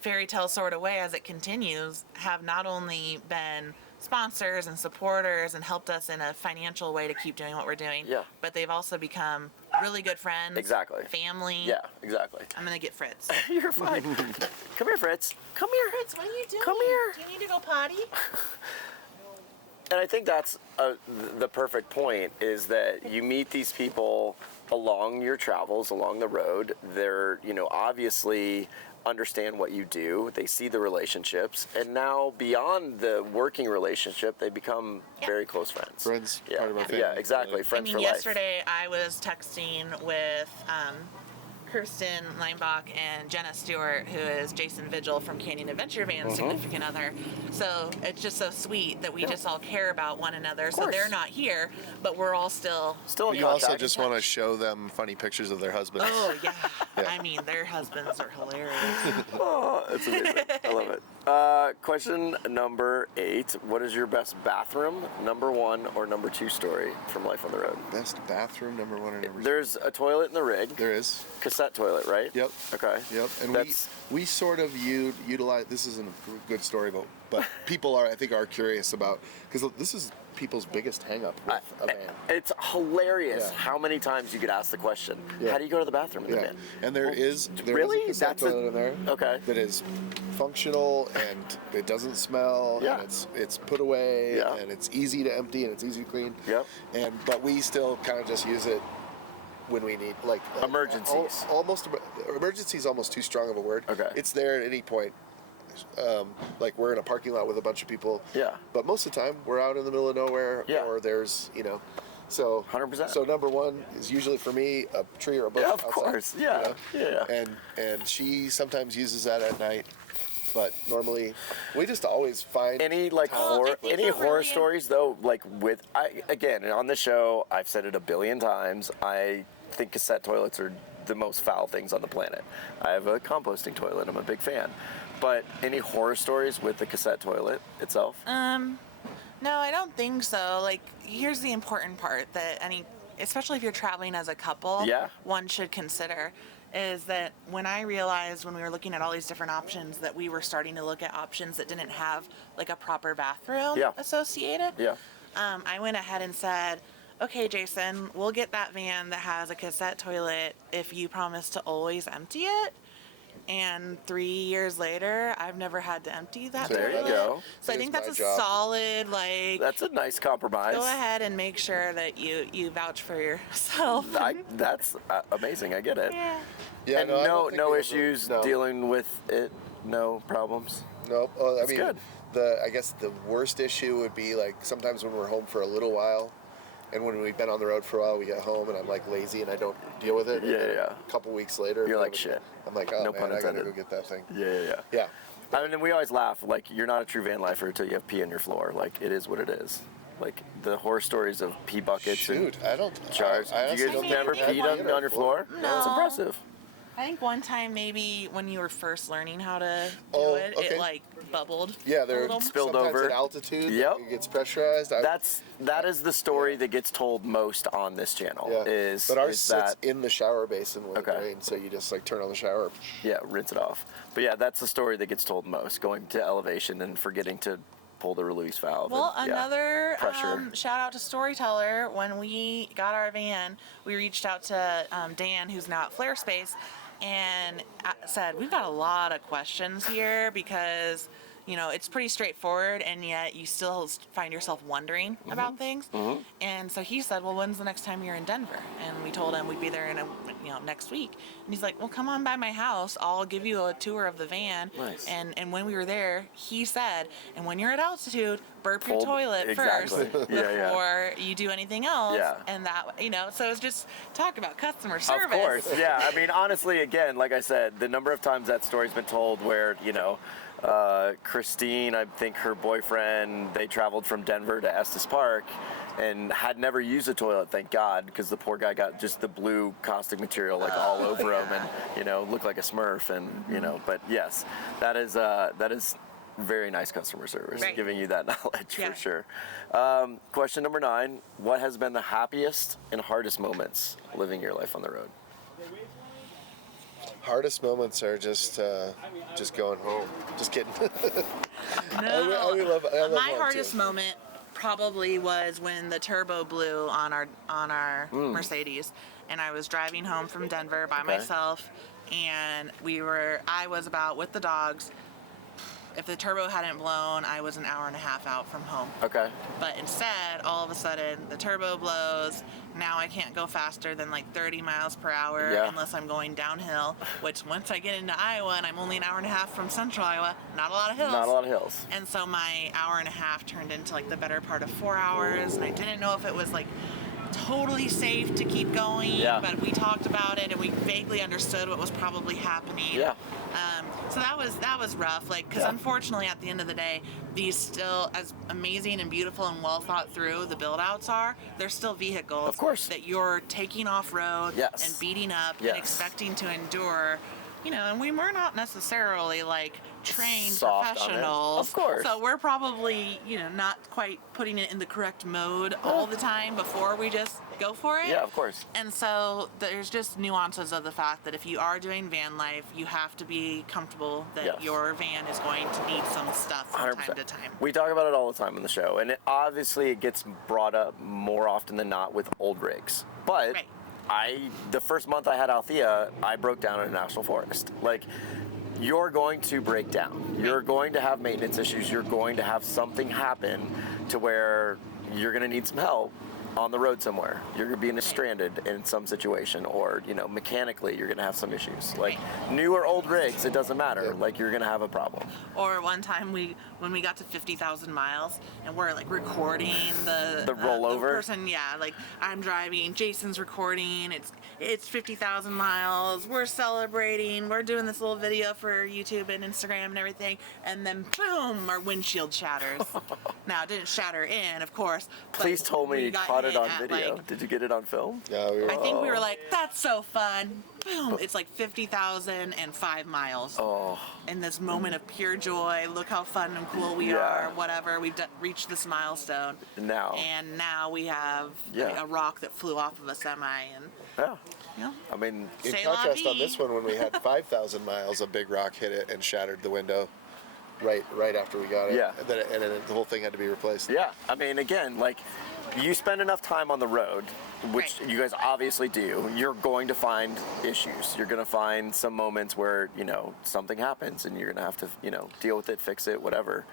fairy tale sort of way as it continues, have not only been sponsors and supporters and helped us in a financial way to keep doing what we're doing, but they've also become really good friends. Exactly. Family. Yeah, exactly. I'm going to get Fritz. You're fine. Come here, Fritz. Come here. Fritz, what are you doing? Come here. Do you need to go potty? And I think that's the perfect point, is that you meet these people along your travels, along the road. They're, you know, obviously understand what you do. They see the relationships, and now beyond the working relationship, they become very close friends. Friends, yeah, part of our family. Yeah, exactly. Friends for life. Yesterday I was texting with Kirsten Leinbach and Jenna Stewart, who is Jason Vigil from Canyon Adventure Van's significant other. So it's just so sweet that we just all care about one another. So they're not here, but we're all still in contact. You also just want to show them funny pictures of their husbands. Oh, yeah. I mean, their husbands are hilarious. Oh, it's amazing. I love it. Question number 8. What is your best bathroom, number 1 or number 2 story from Life on the Road? Best bathroom, number 1 or number 2? There's a toilet in the rig. There is. Cassette toilet, right? Yep. Okay. Yep. And we sort of utilize, this isn't a good story, but people are curious about, because this is people's biggest hang-up with a van. It's hilarious how many times you get asked the question, how do you go to the bathroom in the van? And there is a cassette toilet in there that is functional, and it doesn't smell, and it's put away, and it's easy to empty, and it's easy to clean. Yep. But we still kind of just use it when we need, like emergencies. Emergency is almost too strong of a word. Okay. It's there at any point. Like we're in a parking lot with a bunch of people. Yeah. But most of the time we're out in the middle of nowhere, or there's, so 100%. So number 1 is usually for me a tree or a bush. Yeah, of course. Yeah. And she sometimes uses that at night. But normally, we just always find any horror stories though. Like again on the show, I've said it a billion times. I think cassette toilets are the most foul things on the planet. I have a composting toilet. I'm a big fan. But any horror stories with the cassette toilet itself? No, I don't think so. Like, here's the important part that especially if you're traveling as a couple, one should consider. Is that when I realized when we were looking at all these different options that we were starting to look at options that didn't have like a proper bathroom associated, I went ahead and said, okay, Jason, we'll get that van that has a cassette toilet if you promise to always empty it. And 3 years later, I've never had to empty that There you toilet. go. So I It think is that's my a job. solid, like, That's a nice compromise. go ahead and make sure that you vouch for yourself. That's amazing. I get it. Yeah. Yeah, And I don't think no we issues ever, no. dealing with it. No problems. Nope. Well, I That's mean, good. I guess the worst issue would be like sometimes when we're home for a little while, and when we've been on the road for a while, we get home and I'm like lazy and I don't deal with it. Yeah, and then yeah. A couple weeks later, You're like, shit. I'm like, oh No man, pun I gotta intended. go get that thing. Yeah. Yeah. I mean, we always laugh. Like, you're not a true van lifer until you have pee on your floor. Like, it is what it is. Like, the horror stories of pee buckets Shoot, and I don't. jars. I You guys I mean, never I think peed on your floor? No. It's impressive. I think one time maybe when you were first learning how to do Oh, it, okay. it like bubbled. Yeah, a they're little. Spilled sometimes over. at altitude. Yep. It gets pressurized. That is the story that gets told most on this channel. Yeah. Is but ours is sits that in the shower basin when Okay. it rains, so you just like turn on the shower. yeah, rinse it off. But yeah, that's the story that gets told most. Going to elevation and forgetting to pull the release valve. Well, and, yeah, another pressure. shout out to Storyteller. When we got our van, we reached out to Dan, who's now at Flare Space, and said, we've got a lot of questions here because, you know, it's pretty straightforward, and yet you still find yourself wondering about things. And so he said, well, when's the next time you're in Denver? And we told him we'd be there in next week. And he's like, well, come on by my house. I'll give you a tour of the van. Nice. And when we were there, he said, and when you're at altitude, burp your Pull- toilet exactly. first Yeah, yeah. before you do anything else. Yeah. And that, so it's just talk about customer service. Of course, yeah. I mean, honestly, again, like I said, the number of times that story's been told where, Christine, I think her boyfriend, they traveled from Denver to Estes Park and had never used a toilet, thank God, because the poor guy got just the blue caustic material like all over him and, looked like a Smurf and, but yes, that is very nice customer service, Right. giving you that knowledge Yeah. for sure. Question number 9, what has been the happiest and hardest moments living your life on the road? Hardest moments are just going home. Just kidding. No, I love my home, hardest too. moment probably was when the turbo blew on our Mercedes, and I was driving home from Denver by myself, and I was about with the dogs. If the turbo hadn't blown, I was an hour and a half out from home. Okay. But instead, all of a sudden, the turbo blows. Now I can't go faster than like 30 miles per hour Yeah. unless I'm going downhill, which once I get into Iowa and I'm only an hour and a half from central Iowa, not a lot of hills. Not a lot of hills. And so my hour and a half turned into like the better part of 4 hours, and I didn't know if it was like totally safe to keep going, Yeah. but we talked about it and we vaguely understood what was probably happening. Yeah. So that was rough, like, because Yeah. unfortunately at the end of the day, these still, as amazing and beautiful and well thought through the build outs are, they're still vehicles Of course. that you're taking off road Yes. and beating up Yes. and expecting to endure. And we're not necessarily like trained Soft on it. professionals. Of course. So we're probably, not quite putting it in the correct mode all the time before we just go for it. Yeah, of course. And so there's just nuances of the fact that if you are doing van life, you have to be comfortable that Yes. your van is going to need some stuff from 100%. time to time. We talk about it all the time on the show, and it gets brought up more often than not with old rigs. But Right. the first month I had Althea, I broke down in a national forest. Like, you're going to break down. You're going to have maintenance issues. You're going to have something happen to where you're going to need some help on the road somewhere. You're going to be stranded in some situation, or mechanically you're going to have some issues. Like new or old rigs, it doesn't matter. Yeah. Like you're going to have a problem. Or one time when we got to 50,000 miles and we're like recording the rollover? the person, like I'm driving, Jason's recording, it's 50,000 miles, we're celebrating, we're doing this little video for YouTube and Instagram and everything, and then boom, our windshield shatters. Now it didn't shatter in, of course. But Please told me we you got caught it hit on at, video. like, Did you get it on film? Yeah, we were. I think we were like, that's so fun. Boom, it's like 50,005 miles. Oh, In this moment of pure joy, look how fun and cool we Yeah. are, whatever, we've reached this milestone. now. And now we have Yeah. a rock that flew off of a semi, and Yeah. I mean, In C'est la contrast, on vie. this one, when we had 5,000 miles, a big rock hit it and shattered the window right after we got it. Yeah. And then the whole thing had to be replaced. yeah. I mean, again, like you spend enough time on the road which Right. you guys obviously do, you're going to find issues. You're going to find some moments where, something happens and you're going to have to, deal with it, fix it, whatever,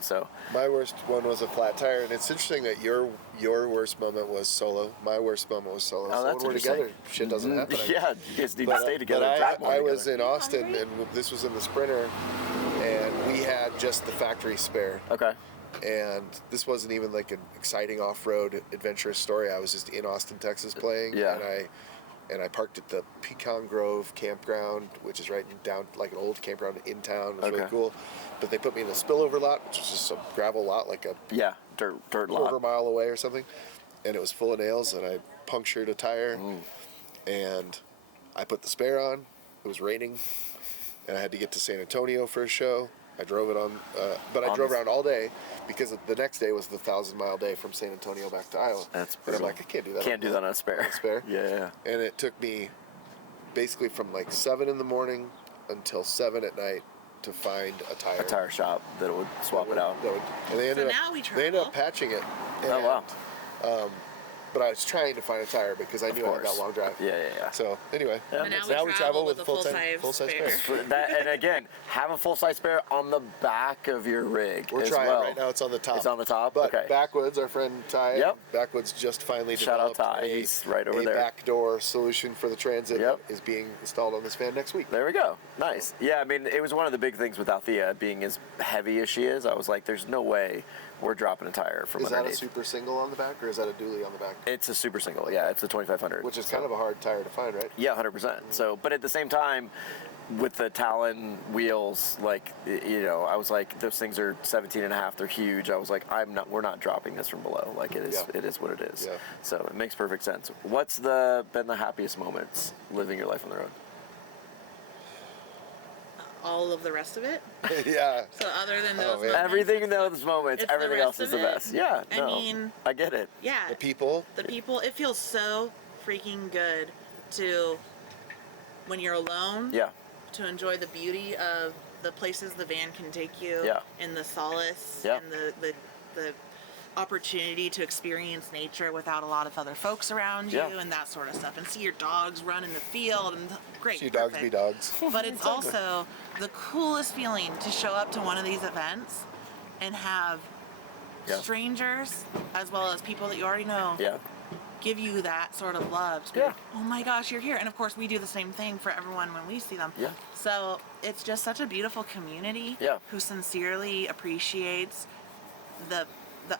so. My worst one was a flat tire, and it's interesting that your worst moment was solo. My worst moment was solo. Oh, So that's when we're interesting. together, shit doesn't happen. Yeah, you guys need to stay together. But and drive more I was together. in Austin, and this was in the Sprinter, and we had just the factory spare. Okay. And this wasn't even like an exciting off-road adventurous story. I was just in Austin, Texas playing, Yeah. and I parked at the Pecan Grove campground, which is right down, like an old campground in town. It was really cool. But they put me in the spillover lot, which was just a gravel lot, like a dirt quarter lot. mile away or something. And it was full of nails, and I punctured a tire, and I put the spare on. It was raining, and I had to get to San Antonio for a show. I drove it on, but I drove around all day because the next day was the 1,000-mile day from San Antonio back to Iowa. That's and I'm brutal. like, I can't do that. Can't do that on a spare. On a spare. Yeah. And it took me basically from like 7 in the morning until 7 at night to find a tire. A tire shop that would swap it out. And they ended up, now we they ended up travel. patching it. Oh, wow. But I was trying to find a tire because I knew I had that long drive. Yeah. So anyway, Yeah, And makes now we travel with a full-size full-size spare. spare. and again, have a full-size spare on the back of your rig We're as trying well. right now. It's on the top. It's on the top? But Okay. Backwoods, our friend Ty, Yep. Backwoods just finally Shout out developed Ty. He's right over there. backdoor solution for the Transit Yep. that is being installed on this van next week. There we go. Nice. Yeah, I mean, it was one of the big things with Althea being as heavy as she is. I was like, there's no way we're dropping a tire from Is that a underneath. super single on the back, or is that a dually on the back? It's a super single. Yeah, it's a 2500. Which is kind of a hard tire to find, right? Yeah, 100%. So, but at the same time, with the Talon wheels, like, I was like, those things are 17 and a half. They're huge. I was like, we're not dropping this from below. Like, it is what it is. Yeah. So it makes perfect sense. What's been the happiest moments living your life on the road? All of the rest of it. Yeah. So other than those yeah. moments, Everything in those moments, it's the everything else rest is the of it. best. Yeah, I no, mean- I get it. yeah, The people. it feels so freaking good to, when you're alone, Yeah, to enjoy the beauty of the places the van can take you, Yeah. and the solace, Yeah. and the opportunity to experience nature without a lot of other folks around you, Yeah. and that sort of stuff, and see your dogs run in the field, and great. See your dogs be perfect. dogs. But it's also the coolest feeling to show up to one of these events and have Yeah. strangers, as well as people that you already know, yeah, give you that sort of love. To be Yeah. like, oh my gosh, you're here. And of course, we do the same thing for everyone when we see them. Yeah. So it's just such a beautiful community Yeah. who sincerely appreciates the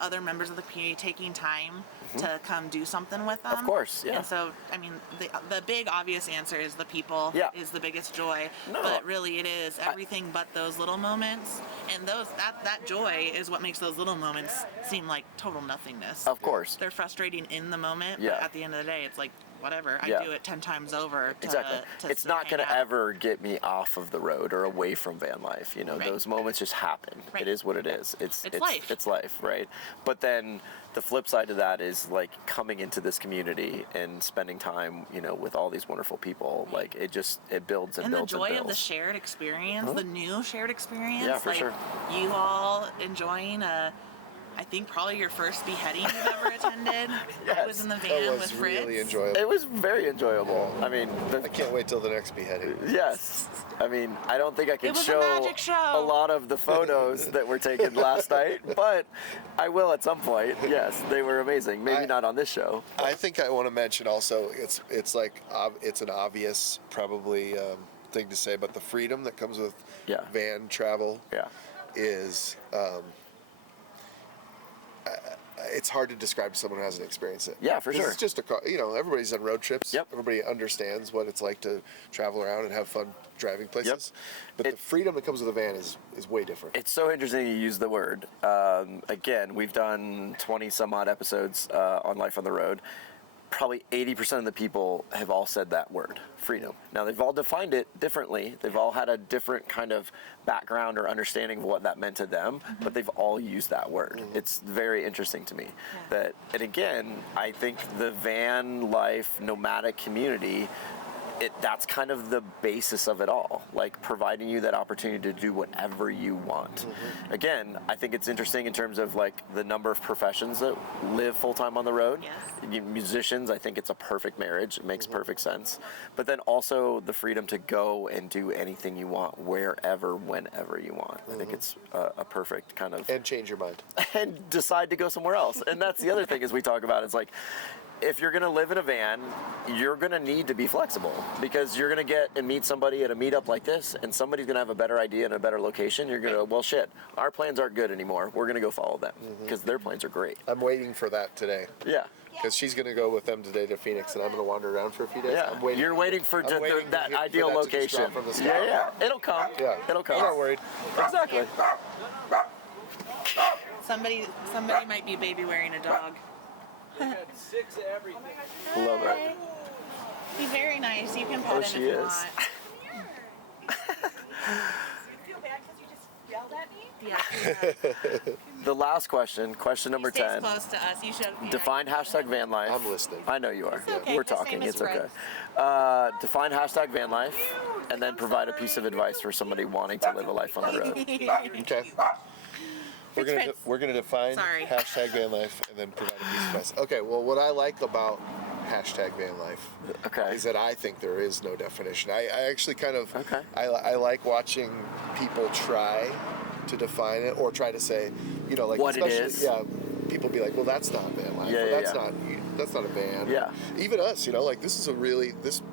other members of the community taking time to come do something with them. Of course, yeah. And so, I mean, the big obvious answer is the people Yeah. is the biggest joy. No. But really, it is everything but those little moments. And that joy is what makes those little moments seem like total nothingness. of course. They're frustrating in the moment, Yeah. but at the end of the day, it's like, whatever. Yeah. I do it 10 times over. Exactly. It's not going to ever get me off of the road or away from van life. Right. Those moments just happen. Right. It is what it is. It's life. It's life, right? But then the flip side of that is like coming into this community and spending time, with all these wonderful people. Like it builds and And the builds joy and of the builds. shared experience, the new shared experience. Yeah, for like sure. You all enjoying I think probably your first beheading you've ever attended. Yes. I was in the That van was with Fritz. really enjoyable. It was very enjoyable. I mean, I can't wait till the next beheading. yes. I mean, I don't think I can It was a show magic show. a lot of the photos that were taken last night, but I will at some point. Yes, they were amazing. Maybe not on this show. I think I want to mention also, it's like it's an obvious probably thing to say, but the freedom that comes with Yeah. van travel Yeah. is it's hard to describe to someone who hasn't experienced it. Yeah, for 'Cause sure. It's just everybody's done road trips. Yep. Everybody understands what it's like to travel around and have fun driving places. But the freedom that comes with a van is way different. It's so interesting you use the word. Again, we've done 20 some odd episodes on Life on the Road. Probably 80% of the people have all said that word, freedom. Now, they've all defined it differently. They've all had a different kind of background or understanding of what that meant to them, but they've all used that word. It's very interesting to me. And again, I think the van life nomadic community that's kind of the basis of it all, like providing you that opportunity to do whatever you want. Again, I think it's interesting in terms of like the number of professions that live full-time on the road. Musicians, I think it's a perfect marriage. It makes perfect sense. But then also the freedom to go and do anything you want, wherever, whenever you want. I think it's a perfect kind of... And change your mind. And decide to go somewhere else. And that's the other thing is we talk about, it's like, if you're going to live in a van, you're going to need to be flexible, because you're going to get and meet somebody at a meetup like this, and somebody's going to have a better idea and a better location. You're going to, well, shit, our plans aren't good anymore. We're going to go follow them because their plans are great. I'm waiting for that today. Yeah. Because she's going to go with them today to Phoenix, and I'm going to wander around for a few days. Yeah. I'm waiting. You're waiting for that ideal for that to just location. drop from the sky. Yeah. It'll come. Yeah. It'll come. I'm not worried. Exactly. Somebody might be baby wearing a dog. Got 6 of everything. Love it. He's very nice. You can pet him she if you is. want. You feel bad because you just yelled at me? Yeah. The last question number He stays 10. close to us. You should. Define hashtag van life. I'm listening. I know you are. It's okay. We're The same talking. as It's okay. Fred's. Define hashtag van life, and then provide a piece of advice for somebody wanting to live a life on the road. Okay. We're gonna define hashtag van life and then provide a piece of advice. Okay. Well, what I like about hashtag van life is that I think there is no definition. I actually kind of I like watching people try to define it or try to say, you know, like what it especially is. Yeah. People be like, well, that's not van life. Yeah, or yeah, that's not a van. Yeah. Even us, you know, like this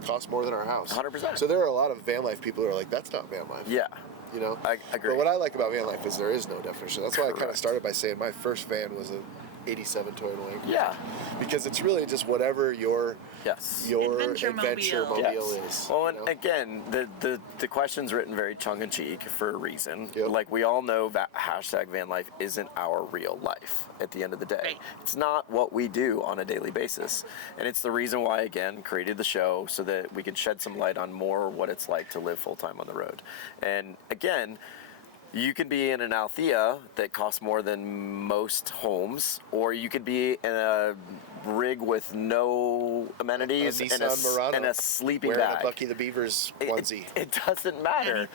costs more than our house. 100%. So there are a lot of van life people who are like, that's not van life. Yeah. You know? I agree. But what I like about van life is there is no definition. That's why I kind of Correct. started by saying my first van was a 87 Toyota Land Cruiser. Yeah. Because it's really just whatever your Adventure mobile Yes. is. Well, and you know? again, the question's written very tongue-in-cheek for a reason. Yep. Like, we all know that hashtag van life isn't our real life at the end of the day. Right. It's not what we do on a daily basis. And it's the reason why, again, created the show so that we can shed some light on more what it's like to live full-time on the road. And again, you could be in an Althea that costs more than most homes, or you could be in a rig with no amenities and a sleeping wearing bag. a Bucky the Beaver's onesie. It doesn't matter.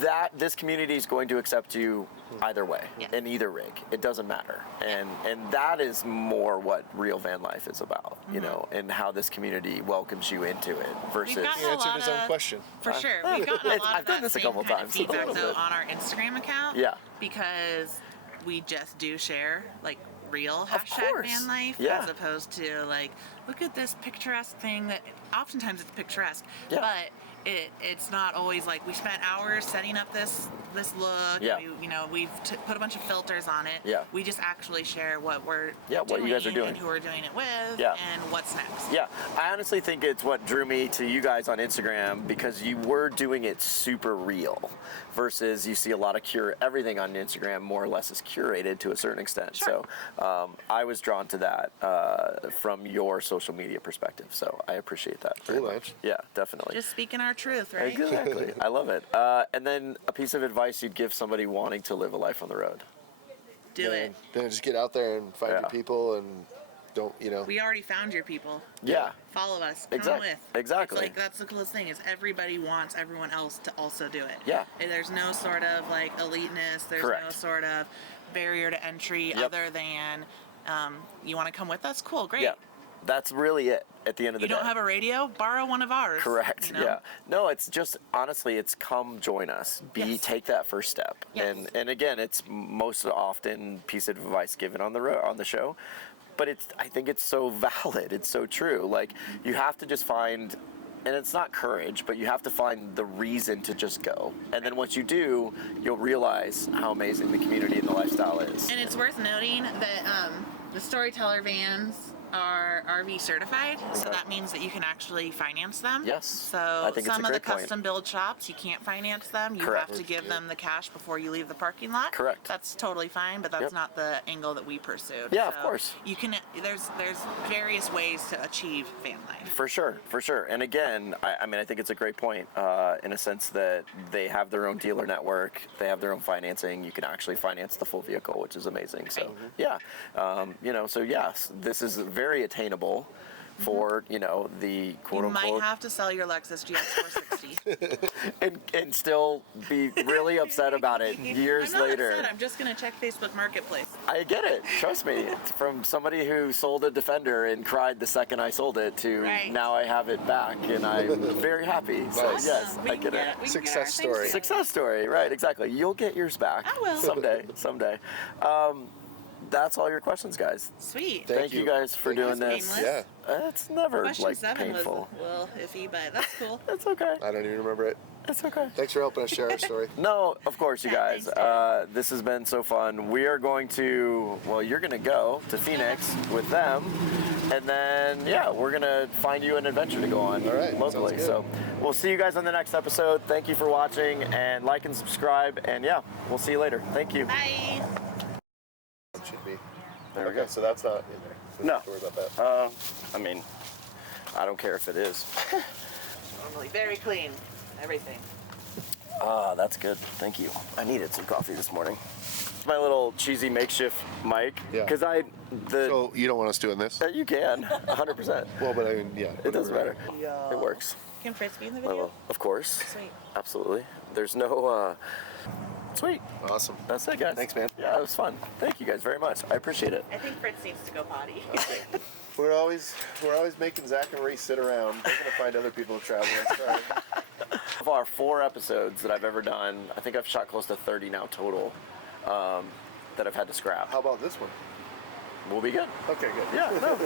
That this community is going to accept you either way, in either rig. It doesn't matter. And that is more what real van life is about, you know, and how this community welcomes you into it versus... We've gotten He a answered lot his own of, question. For sure. We've gotten a lot I've of done that this a same couple kind times. of feedback though on our Instagram account. Yeah. Because we just do share like real Of hashtag course. van life Yeah. as opposed to like, look at this picturesque thing that oftentimes it's picturesque, Yeah. but it's not always like we spent hours setting up this look. Yeah. We've put a bunch of filters on it. Yeah. We just actually share what we're what you guys are doing. and who we're doing it with Yeah. and what's next. Yeah, I honestly think it's what drew me to you guys on Instagram, because you were doing it super real versus you see a lot of everything on Instagram more or less is curated to a certain extent. Sure. So I was drawn to that from your social media perspective. So I appreciate that very Cool, man. much. Yeah, definitely. Just speaking our truth, right? Exactly. I love it. And then a piece of advice you'd give somebody wanting to live a life on the road. Do it. Then just get out there and find your people and don't, you know. We already found your people. Yeah. Follow us. Come Exactly. with. Exactly. It's like that's the coolest thing is everybody wants everyone else to also do it. Yeah. And there's no sort of like eliteness. There's Correct. no sort of barrier to entry Yep. other than you want to come with us? Cool, great. Yeah. That's really it at the end of the You day. don't have a radio? Borrow one of ours. Correct. You know? Yeah. No, it's just honestly, it's come join us. Yes. Take that first step. Yes. And again, it's most often piece of advice given on the show, but I think it's so valid. It's so true. Like you have to just find. And it's not courage, but you have to find the reason to just go. And then once you do, you'll realize how amazing the community and the lifestyle is. And it's worth noting that the Storyteller vans are RV certified, so that means that you can actually finance them. Yes, So I think it's some a of the great point. custom build shops, you can't finance them. You Correct. have to give them the cash before you leave the parking lot. Correct. That's totally fine, but that's Yep. not the angle that we pursued. Yeah, of So course. You can. There's various ways to achieve van life. For sure. And again, I mean, I think it's a great point in a sense that they have their own dealer network, they have their own financing. You can actually finance the full vehicle, which is amazing. So, yeah, so yes, this is very attainable. for, you know, the quote You unquote. might have to sell your Lexus GX 460. and still be really upset about it years I'm not later. upset. I'm just gonna check Facebook Marketplace. I get it. Trust me. From somebody who sold a Defender and cried the second I sold it to Right. now I have it back and I'm very happy. So Nice. yes, We I can get it. we can get Success our things story. together. Success story, right? Exactly. You'll get yours back. I will. Someday. Someday. That's all your questions, guys. Sweet. Thank you guys for doing you. this. Painless. Yeah, It's never Question like 7 painful. was a little iffy, but that's cool. It's okay. I don't even remember it. It's okay. Thanks for helping us share our story. No, of course, you Yeah, guys. thanks, This has been so fun. We are going to, well, you're going to go to Phoenix with them. And then, yeah, we're going to find you an adventure to go on All right, locally. sounds good. So we'll see you guys on the next episode. Thank you for watching and like and subscribe. And yeah, we'll see you later. Thank you. Bye. It should be. There we Okay, go. so that's not in there. So No. don't worry about that. I mean, I don't care if it is. Normally very clean. Everything. Ah, that's good. Thank you. I needed some coffee this morning. My little cheesy makeshift mic. Yeah. Because So you don't want us doing this? you can, 100%. Well, but I mean, yeah. It doesn't matter. Yo. It works. Can Fritz be in the I video? will. Of course. Sweet. Absolutely. There's no, sweet. Awesome. That's it, guys. Thanks, man. Yeah, it was fun. Thank you guys very much. I appreciate it. I think Fritz needs to go potty. We're always making Zach and Marie sit around. They're gonna find other people to travel with. Sorry. Of our 4 episodes that I've ever done, I think I've shot close to 30 now total that I've had to scrap. How about this one? We'll be good. Okay, good. Yeah, no.